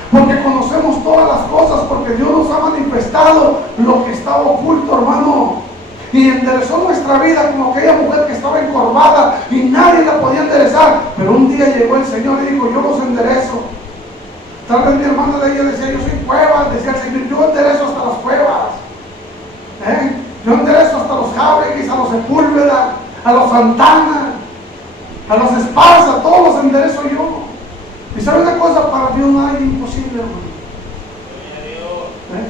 Porque conocemos todas las cosas, porque Dios nos ha manifestado lo que estaba oculto, hermano. Y enderezó nuestra vida como aquella mujer que estaba encorvada y nadie la podía enderezar. Pero un día llegó el Señor y dijo: yo los enderezo. Tal vez mi hermana de ella decía: yo soy cueva. Decía el Señor: yo enderezo hasta las cuevas. Yo enderezo hasta los Jábreguis, a los Sepúlveda, a los Santana, a los Esparza, todos los enderezo yo. Y sabe una cosa, para Dios no hay imposible, hermano.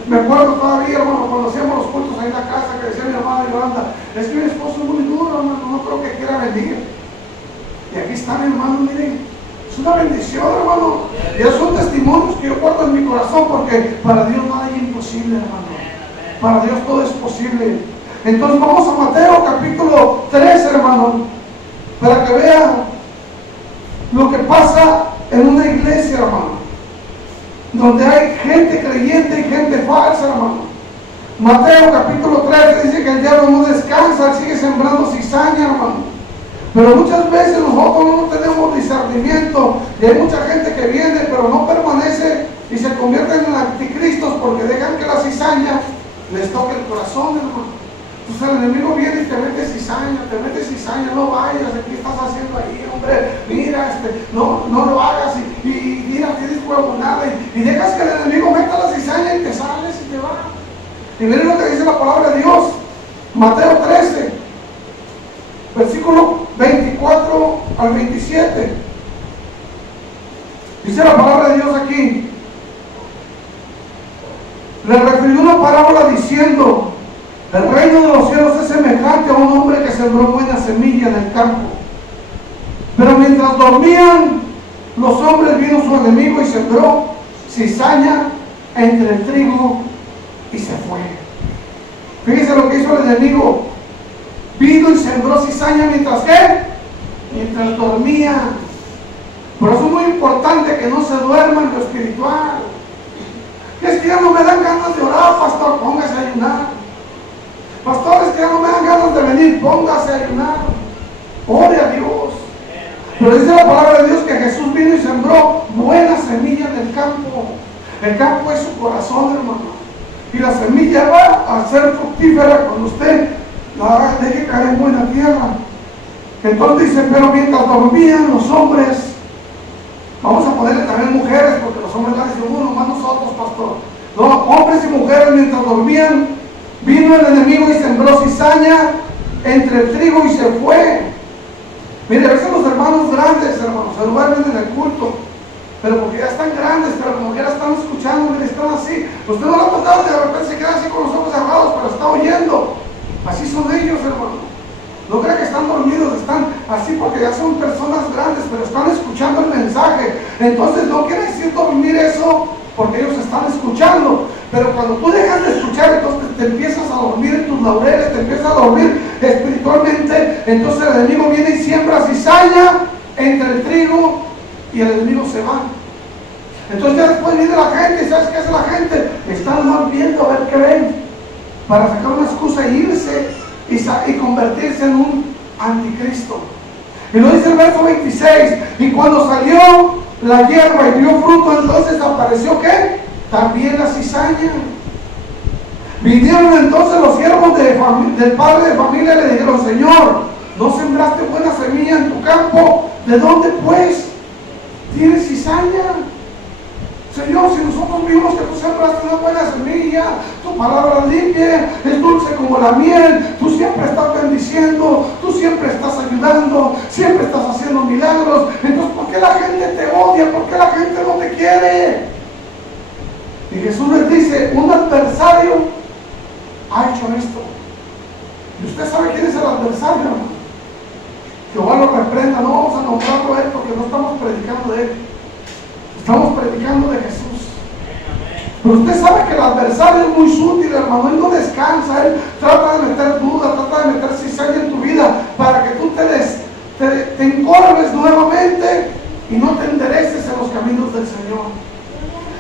Me acuerdo todavía, hermano, cuando hacíamos los cultos ahí en la casa, que decía mi hermana Yolanda: es que mi esposo es muy duro, hermano, no creo que quiera venir. Y aquí está mi hermano, miren, es una bendición, hermano. Y esos son testimonios que yo guardo en mi corazón, porque para Dios no hay imposible, hermano. Para Dios todo es posible. Entonces vamos a Mateo capítulo 3, hermano, para que vean lo que pasa en una iglesia, hermano, donde hay gente creyente y gente falsa, hermano. Mateo capítulo 3 dice que el diablo no descansa, él sigue sembrando cizaña, hermano. Pero muchas veces nosotros no tenemos discernimiento y hay mucha gente que viene pero no permanece y se convierten en anticristos porque dejan que la cizaña les toque el corazón, hermano. Entonces el enemigo viene y te mete cizaña, no vayas, ¿qué estás haciendo ahí, hombre? Mira, no lo hagas y mira, tienes huevonada y dejas que el enemigo meta la cizaña y te sales y te vas. Y miren lo que dice la palabra de Dios, Mateo 13, versículo 24 al 27. Dice la palabra de Dios aquí: le refirió una parábola diciendo: el reino de los cielos es semejante a un hombre que sembró buena semilla en el campo. Pero mientras mientras dormían los hombres, vino su enemigo y sembró cizaña entre el trigo y se fue. Fíjense lo que hizo el enemigo. Vino y sembró cizaña mientras dormía. Por eso es muy importante que no se duerma en lo espiritual. Es que ya no me dan ganas de orar, pastor, póngase a ayunar. Pastores, que ya no me dan ganas de venir, póngase a ayunar. Ore a Dios. Pero dice la palabra de Dios que Jesús vino y sembró buena semilla en el campo. El campo es su corazón, hermano. Y la semilla va a ser fructífera cuando usted la deje caer en buena tierra. Entonces dice, pero mientras dormían los hombres, vamos a ponerle también mujeres, porque los hombres van a decir, nomás nosotros, pastor. No, hombres y mujeres mientras dormían, vino el enemigo y sembró cizaña entre el trigo y se fue. Mire, a veces los hermanos grandes, hermanos, se duermen en el culto, pero porque ya están grandes, pero como que ya están escuchando, mire, están así. Usted no lo ha tocado y de repente se queda así con los ojos cerrados, pero está oyendo. Así son ellos, hermano. No crean que están dormidos, están así porque ya son personas grandes, pero están escuchando el mensaje. Entonces no quiere decir dormir eso porque ellos están escuchando. Pero cuando tú dejas de escuchar, entonces te empiezas a dormir en tus laureles, te empiezas a dormir espiritualmente. Entonces el enemigo viene y siembra cizaña entre el trigo y el enemigo se va. Entonces ya después viene la gente, ¿y sabes qué hace la gente? Están mal viendo a ver qué ven, para sacar una excusa e irse y convertirse en un anticristo. Y lo dice el verso 26, y cuando salió la hierba y dio fruto, entonces apareció ¿qué? También la cizaña. Vinieron entonces los siervos del padre de familia y le dijeron, Señor, ¿no sembraste buena semilla en tu campo? ¿De dónde pues tienes cizaña? Señor, si nosotros vimos que tú sembraste una buena semilla, tu palabra limpia, es dulce como la miel, tú siempre estás bendiciendo, tú siempre estás ayudando, siempre estás haciendo milagros. Entonces, ¿por qué la gente te odia? ¿Por qué la gente no te quiere? Y Jesús les dice, un adversario ha hecho esto. ¿Y usted sabe quién es el adversario, hermano? Jehová lo reprenda, no vamos a nombrarlo a él porque no estamos predicando de él. Estamos predicando de Jesús. Pero usted sabe que el adversario es muy sutil, hermano. Él no descansa, él trata de meter dudas, trata de meter cizaña en tu vida para que tú te encorves nuevamente y no te endereces en los caminos del Señor.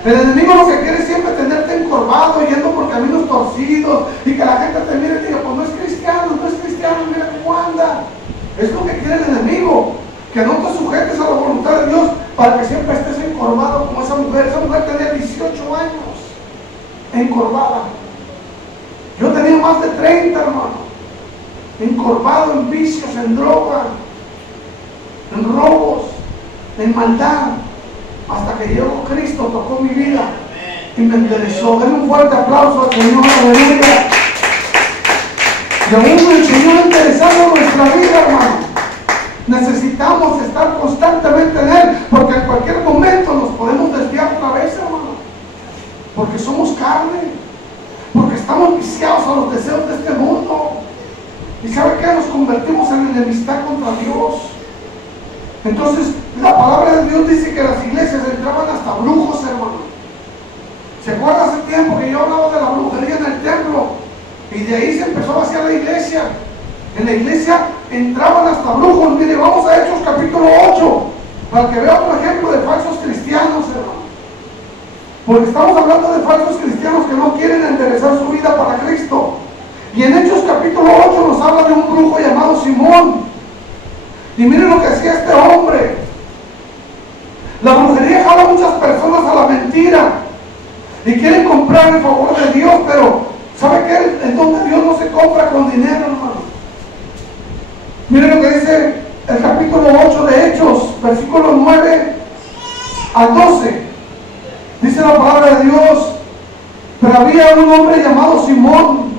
El enemigo lo que quiere es siempre tenerte encorvado, yendo por caminos torcidos y que la gente te mire y diga, pues no es cristiano, mira cómo anda. Es lo que quiere el enemigo, que no te sujetes a la voluntad de Dios para que siempre estés encorvado como esa mujer. Esa mujer tenía 18 años encorvada. Yo tenía más de 30, hermano, encorvado en vicios, en droga, en robos, en maldad, hasta que llegó Cristo, tocó mi vida y me enderezó. Den un fuerte aplauso al Señor, aleluya. Y aún el Señor interesando nuestra vida, hermano. Necesitamos estar constantemente en Él, porque en cualquier momento nos podemos desviar otra vez, hermano. Porque somos carne, porque estamos viciados a los deseos de este mundo. ¿Y sabe qué? Nos convertimos en enemistad contra Dios. Entonces, la palabra de Dios dice que las iglesias entraban hasta brujos, hermano. ¿Se acuerda hace tiempo que yo hablaba de la brujería en el templo? Y de ahí se empezó a vaciar la iglesia. En la iglesia entraban hasta brujos. Mire, vamos a Hechos capítulo 8, para que vea otro ejemplo de falsos cristianos, hermano. Porque estamos hablando de falsos cristianos que no quieren enderezar su vida para Cristo. Y en Hechos capítulo 8 nos habla de un brujo llamado Simón. Y miren lo que hacía este hombre. La brujería jala a muchas personas a la mentira y quieren comprar el favor de Dios, pero ¿sabe qué? El don de Dios no se compra con dinero, hermano. Miren lo que dice el capítulo 8 de Hechos, versículos 9 a 12. Dice la palabra de Dios: pero había un hombre llamado Simón,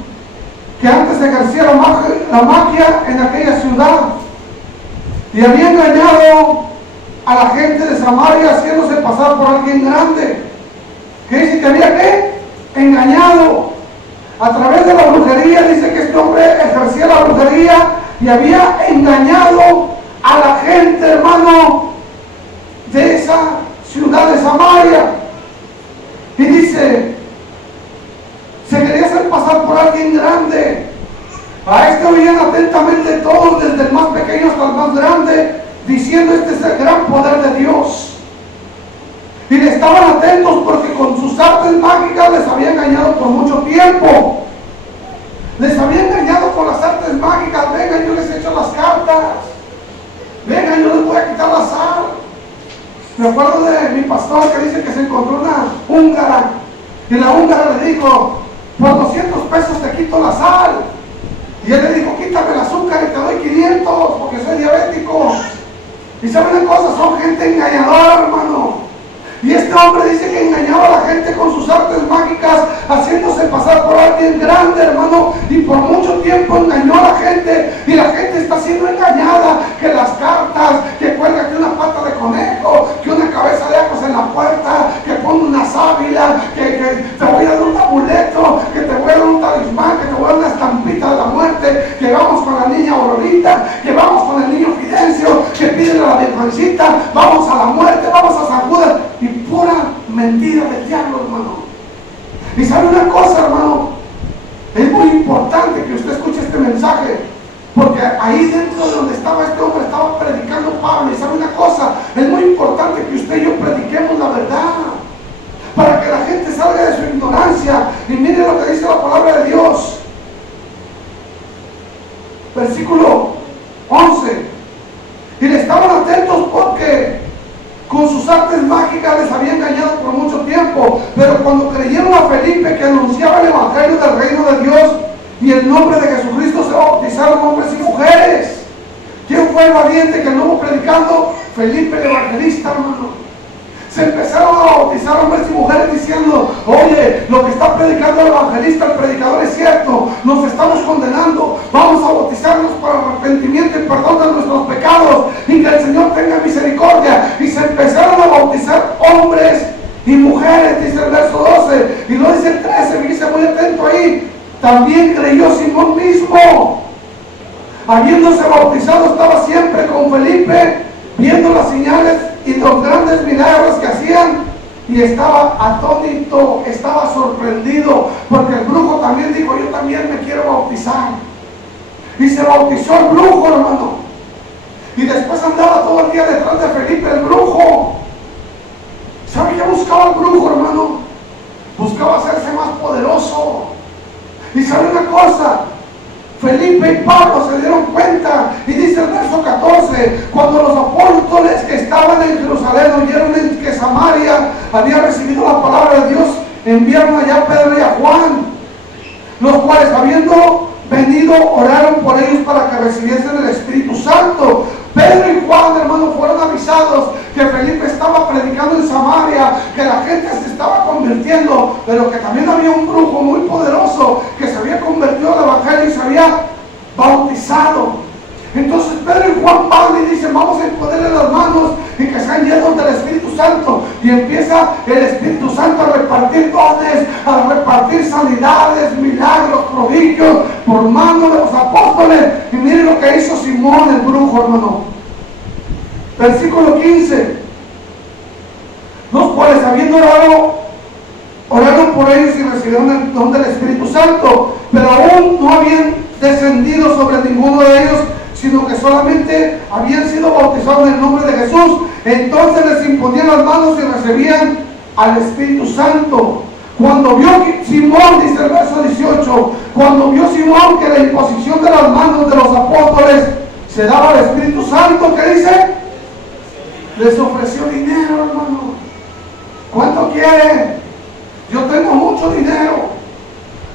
que antes ejercía la magia en aquella ciudad, y había engañado a la gente de Samaria haciéndose pasar por alguien grande. ¿Qué dice? Que había ¿qué? Engañado a través de la brujería. Dice que este hombre ejercía la brujería y había engañado a la gente, hermano, de esa ciudad de Samaria. Y dice, se quería hacer pasar por alguien grande. A este oían atentamente todos, desde el más pequeño hasta el más grande, diciendo: este es el gran poder de Dios. Y le estaban atentos porque con sus artes mágicas les había engañado por mucho tiempo. Les había engañado con las artes mágicas. Vengan, yo les echo las cartas. Vengan, yo les voy a quitar la sal. Me acuerdo de mi pastor que dice que se encontró una húngara. Y la húngara le dijo: por 200 pesos te quito la sal. Y él le dijo: quítame el azúcar y te doy 500 porque soy diabético. Y saben una cosa, son gente engañadora, hermano. Y este hombre dice que engañaba a la gente con sus artes mágicas, haciéndose pasar por alguien grande, hermano, y por mucho tiempo engañó a la gente, y la gente está siendo engañada, que las cartas, que cuelga que una pata de conejo, que una cabeza de ajos en la puerta, que pone una sábila, que te voy a dar un amuleto, que te voy a dar un talismán, que te voy a dar una estampita de la muerte, que vamos con la niña Aurorita, que vamos con el niño Fidencio, que piden a la Virgencita, vamos a la muerte, vamos a San Judas. Y pura mentira del diablo, hermano. Y sabe una cosa, hermano, es muy importante que usted escuche este mensaje, porque ahí dentro de donde estaba este hombre estaba predicando Pablo. Y sabe una cosa, es muy importante que usted y yo prediquemos la verdad, para que la gente salga de su ignorancia. Y mire lo que dice la palabra de Dios, versículo 11. Y le estaban atentos porque con sus artes mágicas les había engañado por mucho tiempo. Pero cuando creyeron a Felipe, que anunciaba el evangelio del reino de Dios y el nombre de Jesucristo, se bautizaron hombres y mujeres. ¿Quién fue el valiente que anduvo predicando? Felipe el evangelista, hermano. Se empezaron a bautizar hombres y mujeres diciendo: oye, lo que está predicando el evangelista, el predicador, es cierto, nos estamos condenando, vamos a bautizarnos para arrepentimiento y perdón de nuestros pecados, y que el Señor tenga misericordia. Y se empezaron a bautizar hombres y mujeres, dice el verso 12, y lo dice el 13, fíjese muy atento ahí. También creyó Simón mismo, habiéndose bautizado, estaba siempre con Felipe, viendo las señales y los grandes milagros que hacían, y estaba atónito, estaba sorprendido, porque el brujo también dijo: yo también me quiero bautizar. Y se bautizó el brujo, hermano. Y después andaba todo el día detrás de Felipe el brujo. ¿Sabe qué buscaba el brujo, hermano? Buscaba hacerse más poderoso. Y sabe una cosa, Felipe y Pablo se dieron cuenta, y dice el verso 14: cuando los apóstoles que estaban en Jerusalén oyeron que Samaria había recibido la palabra de Dios, enviaron allá a Pedro y a Juan, los cuales, habiendo venido, oraron por ellos para que recibiesen el Espíritu Santo. Pedro y Juan, hermano, fueron avisados que Felipe estaba predicando en Samaria, que la gente se estaba convirtiendo, pero que también había un brujo muy poderoso que se había convertido al evangelio y se había bautizado. Entonces Pedro y Juan van y dicen: vamos a imponerle las manos y que sean llenos del Espíritu Santo. Y empieza el Espíritu Santo a repartir dones, a repartir sanidades, milagros, prodigios por mano de los apóstoles. Y miren lo que hizo Simón el brujo, hermano. Versículo 15: los cuales, habiendo orado, oraron por ellos y recibieron el don del Espíritu Santo, pero aún no habían descendido sobre ninguno de ellos, sino que solamente habían sido bautizados en el nombre de Jesús. Entonces les imponían las manos y recibían al Espíritu Santo. Cuando vio Simón, dice el verso 18, cuando vio Simón que la imposición de las manos de los apóstoles se daba al Espíritu Santo, ¿qué dice? Les ofreció dinero, hermano. ¿Cuánto quieren? Yo tengo mucho dinero.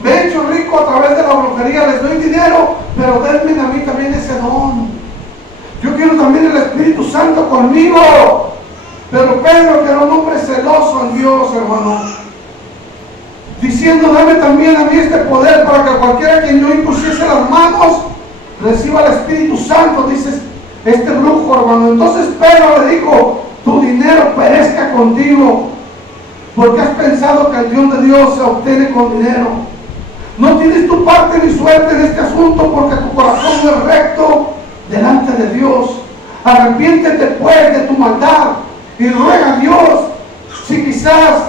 Me he hecho rico a través de la brujería, les doy dinero, pero denme a mí también ese don. Yo quiero también el Espíritu Santo conmigo. Pero Pedro, que era un hombre celoso en Dios, hermano, diciendo: dame también a mí este poder para que cualquiera quien yo impusiese las manos reciba el Espíritu Santo, dice este brujo, hermano. Entonces Pedro le dijo: tu dinero perezca contigo, porque has pensado que el don de Dios se obtiene con dinero. No tienes tu parte ni suerte en este asunto, porque tu corazón no es recto delante de Dios. Arrepiéntete pues de tu maldad y ruega a Dios si quizás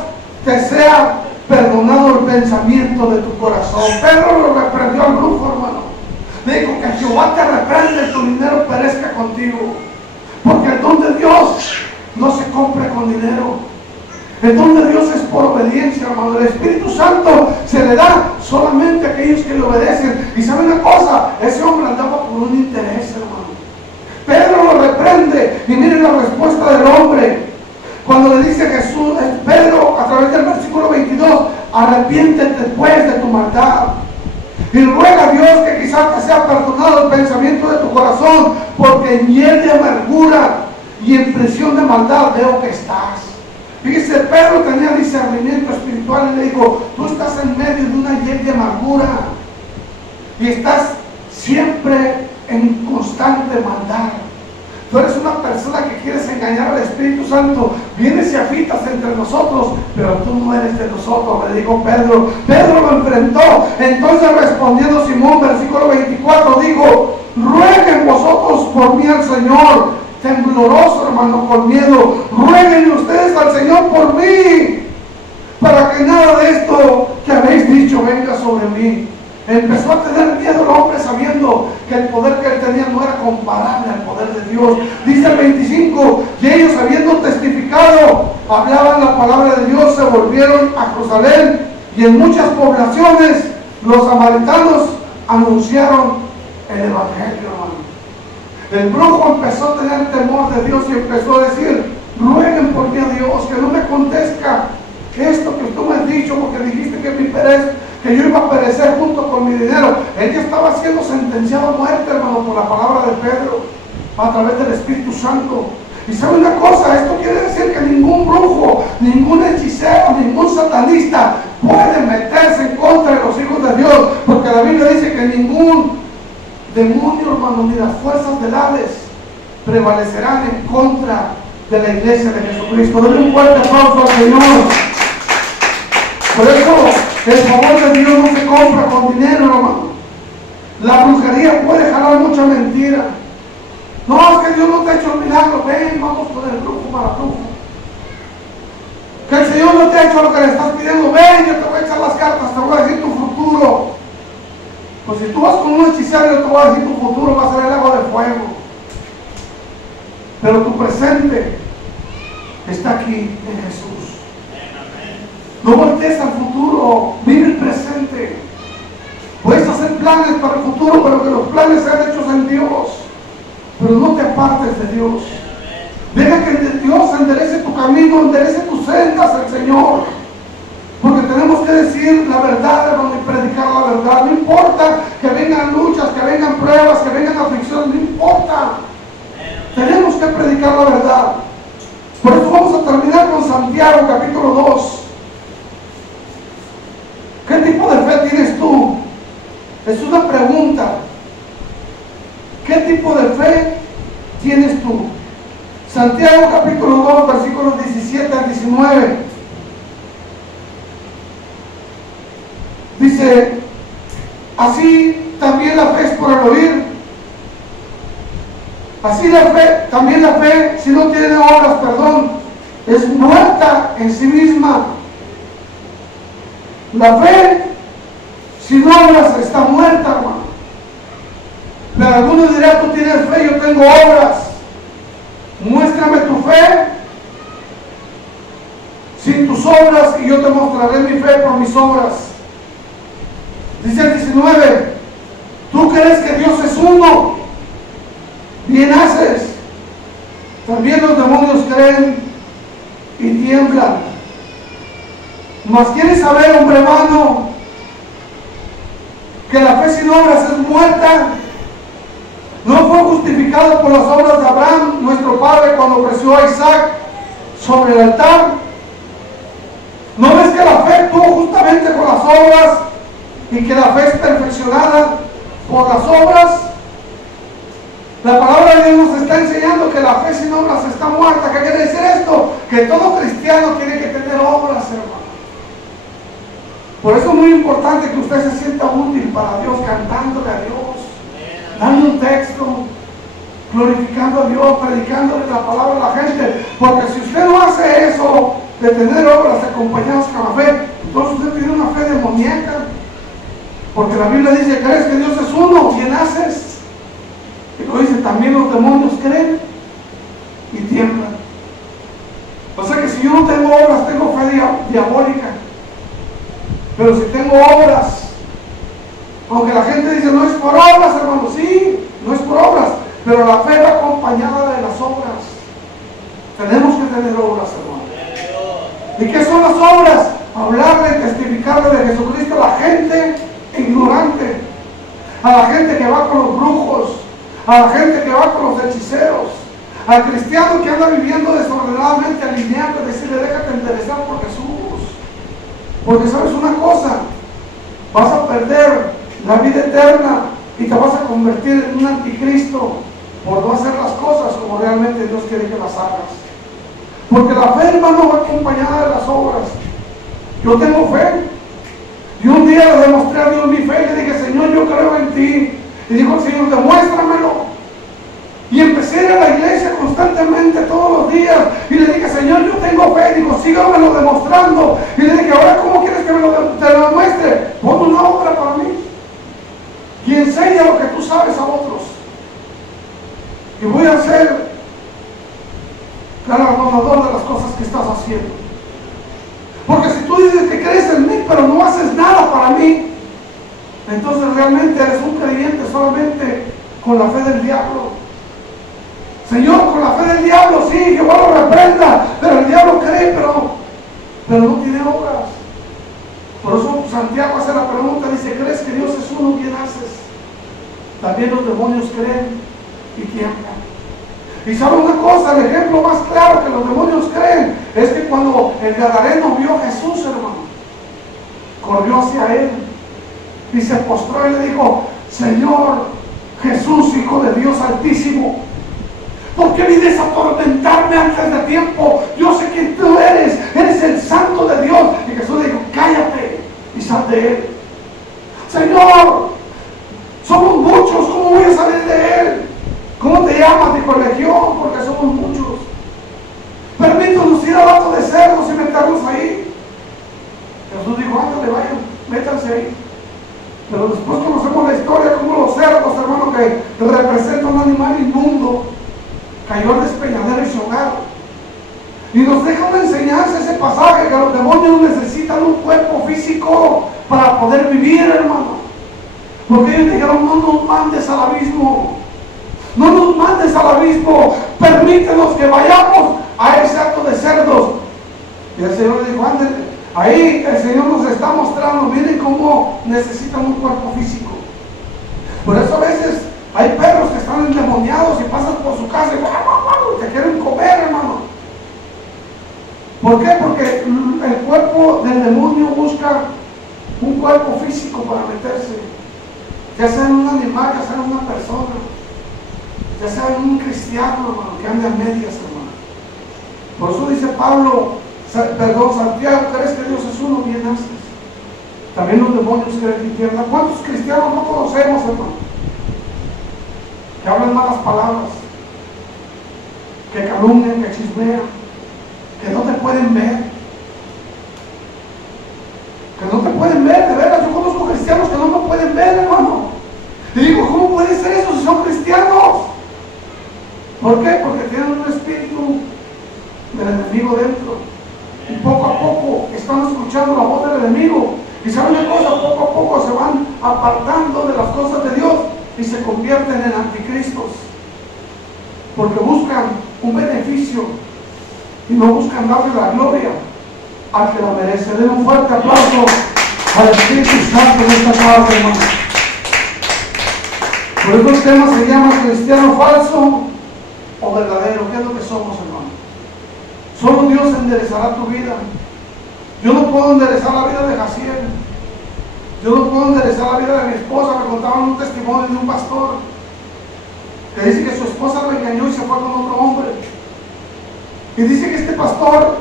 te sea perdonado el pensamiento de tu corazón. Pedro lo reprendió al brujo, hermano. Le dijo que Jehová te reprende, tu dinero perezca contigo. Porque el don de Dios no se compra con dinero. El don de Dios es por obediencia, hermano. El Espíritu Santo se le da solamente a aquellos que le obedecen. Y sabe una cosa, ese hombre andaba por un interés, hermano. Pedro lo reprende y miren la respuesta del hombre. Cuando le dice Jesús, Pedro, a través del versículo 22, arrepiéntete pues de tu maldad y ruega a Dios que quizás te sea perdonado el pensamiento de tu corazón, porque en hiel de amargura y en prisión de maldad veo que estás. Fíjese, Pedro tenía discernimiento espiritual y le dijo, tú estás en medio de una hiel de amargura y estás siempre en constante maldad. Tú eres una persona que quieres engañar al Espíritu Santo. Vienes y agitas entre nosotros, pero tú no eres de nosotros, le dijo Pedro. Pedro lo enfrentó. Entonces respondiendo Simón, versículo 24, dijo, rueguen vosotros por mí al Señor. Tembloroso, hermano, con miedo. Rueguen ustedes al Señor por mí, para que nada de esto que habéis dicho venga sobre mí. Empezó a tener miedo el hombre sabiendo que el poder que él tenía no era comparable al poder de Dios. Dice el 25, y ellos habiendo testificado, hablaban la palabra de Dios, se volvieron a Jerusalén, y en muchas poblaciones los samaritanos anunciaron el evangelio, hermano. El brujo empezó a tener temor de Dios y empezó a decir, rueguen por mí a Dios, que no me acontezca esto que tú me has dicho, porque dijiste que yo iba a perecer junto con mi dinero. Él ya estaba siendo sentenciado a muerte, hermano, por la palabra de Pedro, a través del Espíritu Santo. Y sabe una cosa, esto quiere decir que ningún brujo, ningún hechicero, ningún satanista puede meterse en contra de los hijos de Dios, porque la Biblia dice que ningún demonio, hermano, ni las fuerzas del Hades prevalecerán en contra de la iglesia de Jesucristo. Denle un fuerte aplauso al Señor. Por eso el favor de Dios no se compra con dinero, hermano. La brujería puede jalar mucha mentira. No, es que Dios no te ha hecho el milagro. Ven, vamos con el brujo para brujo. Que el Señor no te ha hecho lo que le estás pidiendo. Ven, yo te voy a echar las cartas, te voy a decir tu futuro. Pues si tú vas con un hechicero, te voy a decir tu futuro va a ser el lago de fuego. Pero tu presente está aquí en Jesús. No voltees al futuro, vive el presente. Puedes hacer planes para el futuro, pero que los planes sean hechos en Dios. Pero no te apartes de Dios. Deja que Dios enderece tu camino, enderece tus sendas al Señor. Porque tenemos que decir la verdad, hermano, y predicar la verdad. No importa que vengan luchas, que vengan pruebas, que vengan aflicciones, no importa. Tenemos que predicar la verdad. Por eso vamos a terminar con Santiago capítulo 2. ¿Qué tipo de fe tienes tú? Es una pregunta. ¿Qué tipo de fe tienes tú? Santiago capítulo 2, versículos 17 al 19. Dice, así también la fe es por el oír. Así la fe, también la fe, si no tiene obras, es muerta en sí misma. La fe sin obras está muerta, hermano. Pero algunos dirán, tú tienes fe, yo tengo obras. Muéstrame tu fe sin tus obras y yo te mostraré mi fe por mis obras. Dice el 19, tú crees que Dios es uno, bien haces. También los demonios creen y tiemblan. Mas quieres saber, hombre hermano, que la fe sin obras es muerta. No fue justificado por las obras de Abraham, nuestro padre, cuando ofreció a Isaac sobre el altar. ¿No ves que la fe actuó justamente por las obras y que la fe es perfeccionada por las obras? La palabra de Dios nos está enseñando que la fe sin obras está muerta. ¿Qué quiere decir esto? Que todo cristiano tiene que tener obras, hermano. Por eso es muy importante que usted se sienta útil para Dios, cantándole a Dios, dando un texto, glorificando a Dios, predicándole la palabra a la gente. Porque si usted no hace eso, de tener obras acompañadas con la fe, entonces usted tiene una fe demoníaca. Porque la Biblia dice: ¿crees que Dios es uno? ¿Quién haces? Y lo dice: también los demonios creen y tiemblan. O sea que si yo no tengo obras, tengo fe diabólica. Pero si tengo obras, aunque la gente dice: no es por obras, hermano, sí, no es por obras, pero la fe va acompañada de las obras. Tenemos que tener obras, hermano. ¿Y qué son las obras? Hablarle, testificarle de Jesucristo a la gente ignorante, a la gente que va con los brujos, a la gente que va con los hechiceros, al cristiano que anda viviendo desordenadamente, alineado, decirle: déjate interesar por Jesús. Porque sabes una cosa, vas a perder la vida eterna y te vas a convertir en un anticristo por no hacer las cosas como realmente Dios quiere que las hagas. Porque la fe, hermano, va acompañada de las obras. Yo tengo fe. Y un día le demostré a Dios mi fe y le dije: Señor, yo creo en ti. Y dijo el Señor: demuéstramelo. Y empecé a ir a la iglesia constantemente todos los días. Y le dije: Señor, yo tengo fe. Digo: sígamelo demostrando. Y le dije: ahora, ¿cómo quieres que te lo demuestre? Pon una obra para mí. Y enseña lo que tú sabes a otros. Y voy a ser galardonador de las cosas que estás haciendo. Porque si tú dices que crees en mí, pero no haces nada para mí, entonces realmente eres un creyente solamente con la fe del diablo. Señor, con la fe del diablo, sí, Jehová lo reprenda, pero el diablo cree, pero no tiene obras. Por eso Santiago hace la pregunta, dice: ¿crees que Dios es uno? ¿Quién haces? También los demonios creen y tiemblan. Y sabe una cosa, el ejemplo más claro que los demonios creen es que cuando el gadareno vio a Jesús, hermano, corrió hacia él y se postró y le dijo: Señor Jesús, Hijo de Dios Altísimo, ¿por qué vienes a atormentarme antes de tiempo? Yo sé quién tú eres el Santo de Dios. Y Jesús le dijo: cállate y sal de él. Señor, somos muchos, ¿cómo voy a salir de él? ¿Cómo te llamas? Dijo: Legión, porque somos muchos. Permítanos ir al hato de cerdos y meternos ahí. Jesús dijo: ándale, vayan, métanse ahí. Pero después conocemos la historia como los cerdos, hermano, que representan un animal inmundo, cayó al despeñadero y se ahogaron. Y nos deja una enseñanza ese pasaje, que los demonios necesitan un cuerpo físico para poder vivir, hermano. Porque ellos dijeron: no nos mandes al abismo. No nos mandes al abismo, permítenos que vayamos a ese hato de cerdos. Y el Señor le dijo: ándale. Ahí el Señor nos está mostrando, miren cómo necesitan un cuerpo físico. Por eso a veces hay perros que están endemoniados y pasan por su casa y te quieren comer, hermano. ¿Por qué? Porque el cuerpo del demonio busca un cuerpo físico para meterse. Ya sea en un animal, ya sea en una persona, ya sea en un cristiano, hermano, que ande a medias, hermano. Por eso dice Santiago: ¿crees que Dios es uno? Bien haces. También los demonios creen y tiemblan. ¿Cuántos cristianos no conocemos, hermano? Que hablan malas palabras, que calumnian, que chismean, que no te pueden ver. Que no te pueden ver, de veras. Yo conozco cristianos que no me pueden ver, hermano. Y digo: ¿cómo puede ser eso si son cristianos? ¿Por qué? Porque tienen un espíritu del enemigo dentro. Y poco a poco están escuchando la voz del enemigo. Y saben una cosa, poco a poco se van apartando de las cosas de Dios y se convierten en anticristos. Porque buscan un beneficio y no buscan darle la gloria al que la merece. Den un fuerte aplauso al Espíritu Santo en esta tarde, hermano. Por eso el tema se llama cristiano falso o verdadero. ¿Qué es lo que somos, hermano? Solo Dios enderezará tu vida. Yo no puedo enderezar la vida de Jaciel. Yo no puedo enderezar la vida de mi esposa. Me contaban un testimonio de un pastor que dice que su esposa lo engañó y se fue con otro hombre. Y dice que este pastor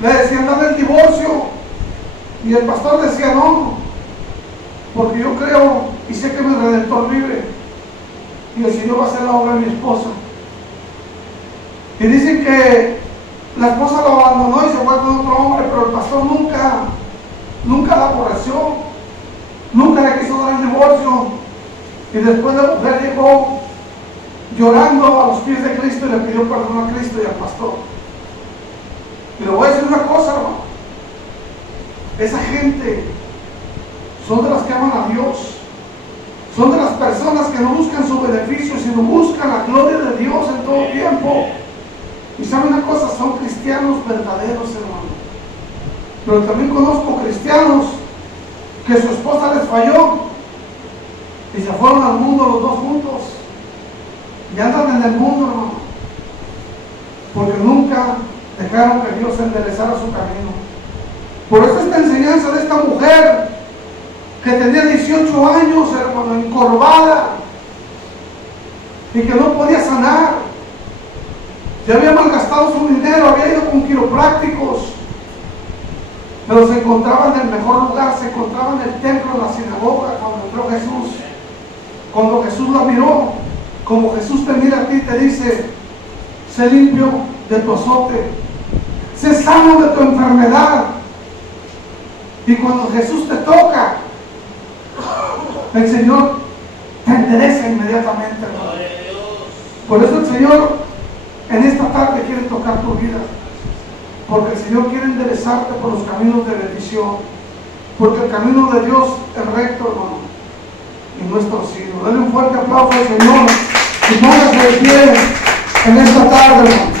le decían: dale el divorcio. Y el pastor decía: no, porque yo creo y sé que mi Redentor vive. y el Señor va a hacer la obra de mi esposa. Y dicen que la esposa lo abandonó y se fue con otro hombre, pero el pastor nunca la aborreció, nunca le quiso dar el divorcio. Y después la mujer llegó llorando a los pies de Cristo y le pidió perdón a Cristo y al pastor. Y le voy a decir una cosa, hermano. Esa gente son de las que aman a Dios. Son de las personas que no buscan su beneficio, sino buscan la gloria de Dios en todo tiempo. Y saben una cosa, son cristianos verdaderos, hermano. Pero también conozco cristianos que su esposa les falló y se fueron al mundo los dos juntos. Y andan en el mundo, hermano. Porque nunca dejaron que Dios enderezara su camino. Por eso esta enseñanza de esta mujer que tenía 18 años, hermano, encorvada y que no podía sanar. Ya había malgastado su dinero, había ido con quiroprácticos, pero se encontraba en el mejor lugar, se encontraba en el templo, en la sinagoga, cuando entró Jesús. Cuando Jesús la miró, como Jesús te mira a ti, te dice: sé limpio de tu azote, sé sano de tu enfermedad. Y cuando Jesús te toca, el Señor te endereza inmediatamente, hermano. Por eso el Señor en esta tarde quiere tocar tu vida, porque el Señor quiere enderezarte por los caminos de bendición, porque el camino de Dios es recto, hermano, y no es torcido. Dale un fuerte aplauso al Señor y póngase de pie en esta tarde, hermano.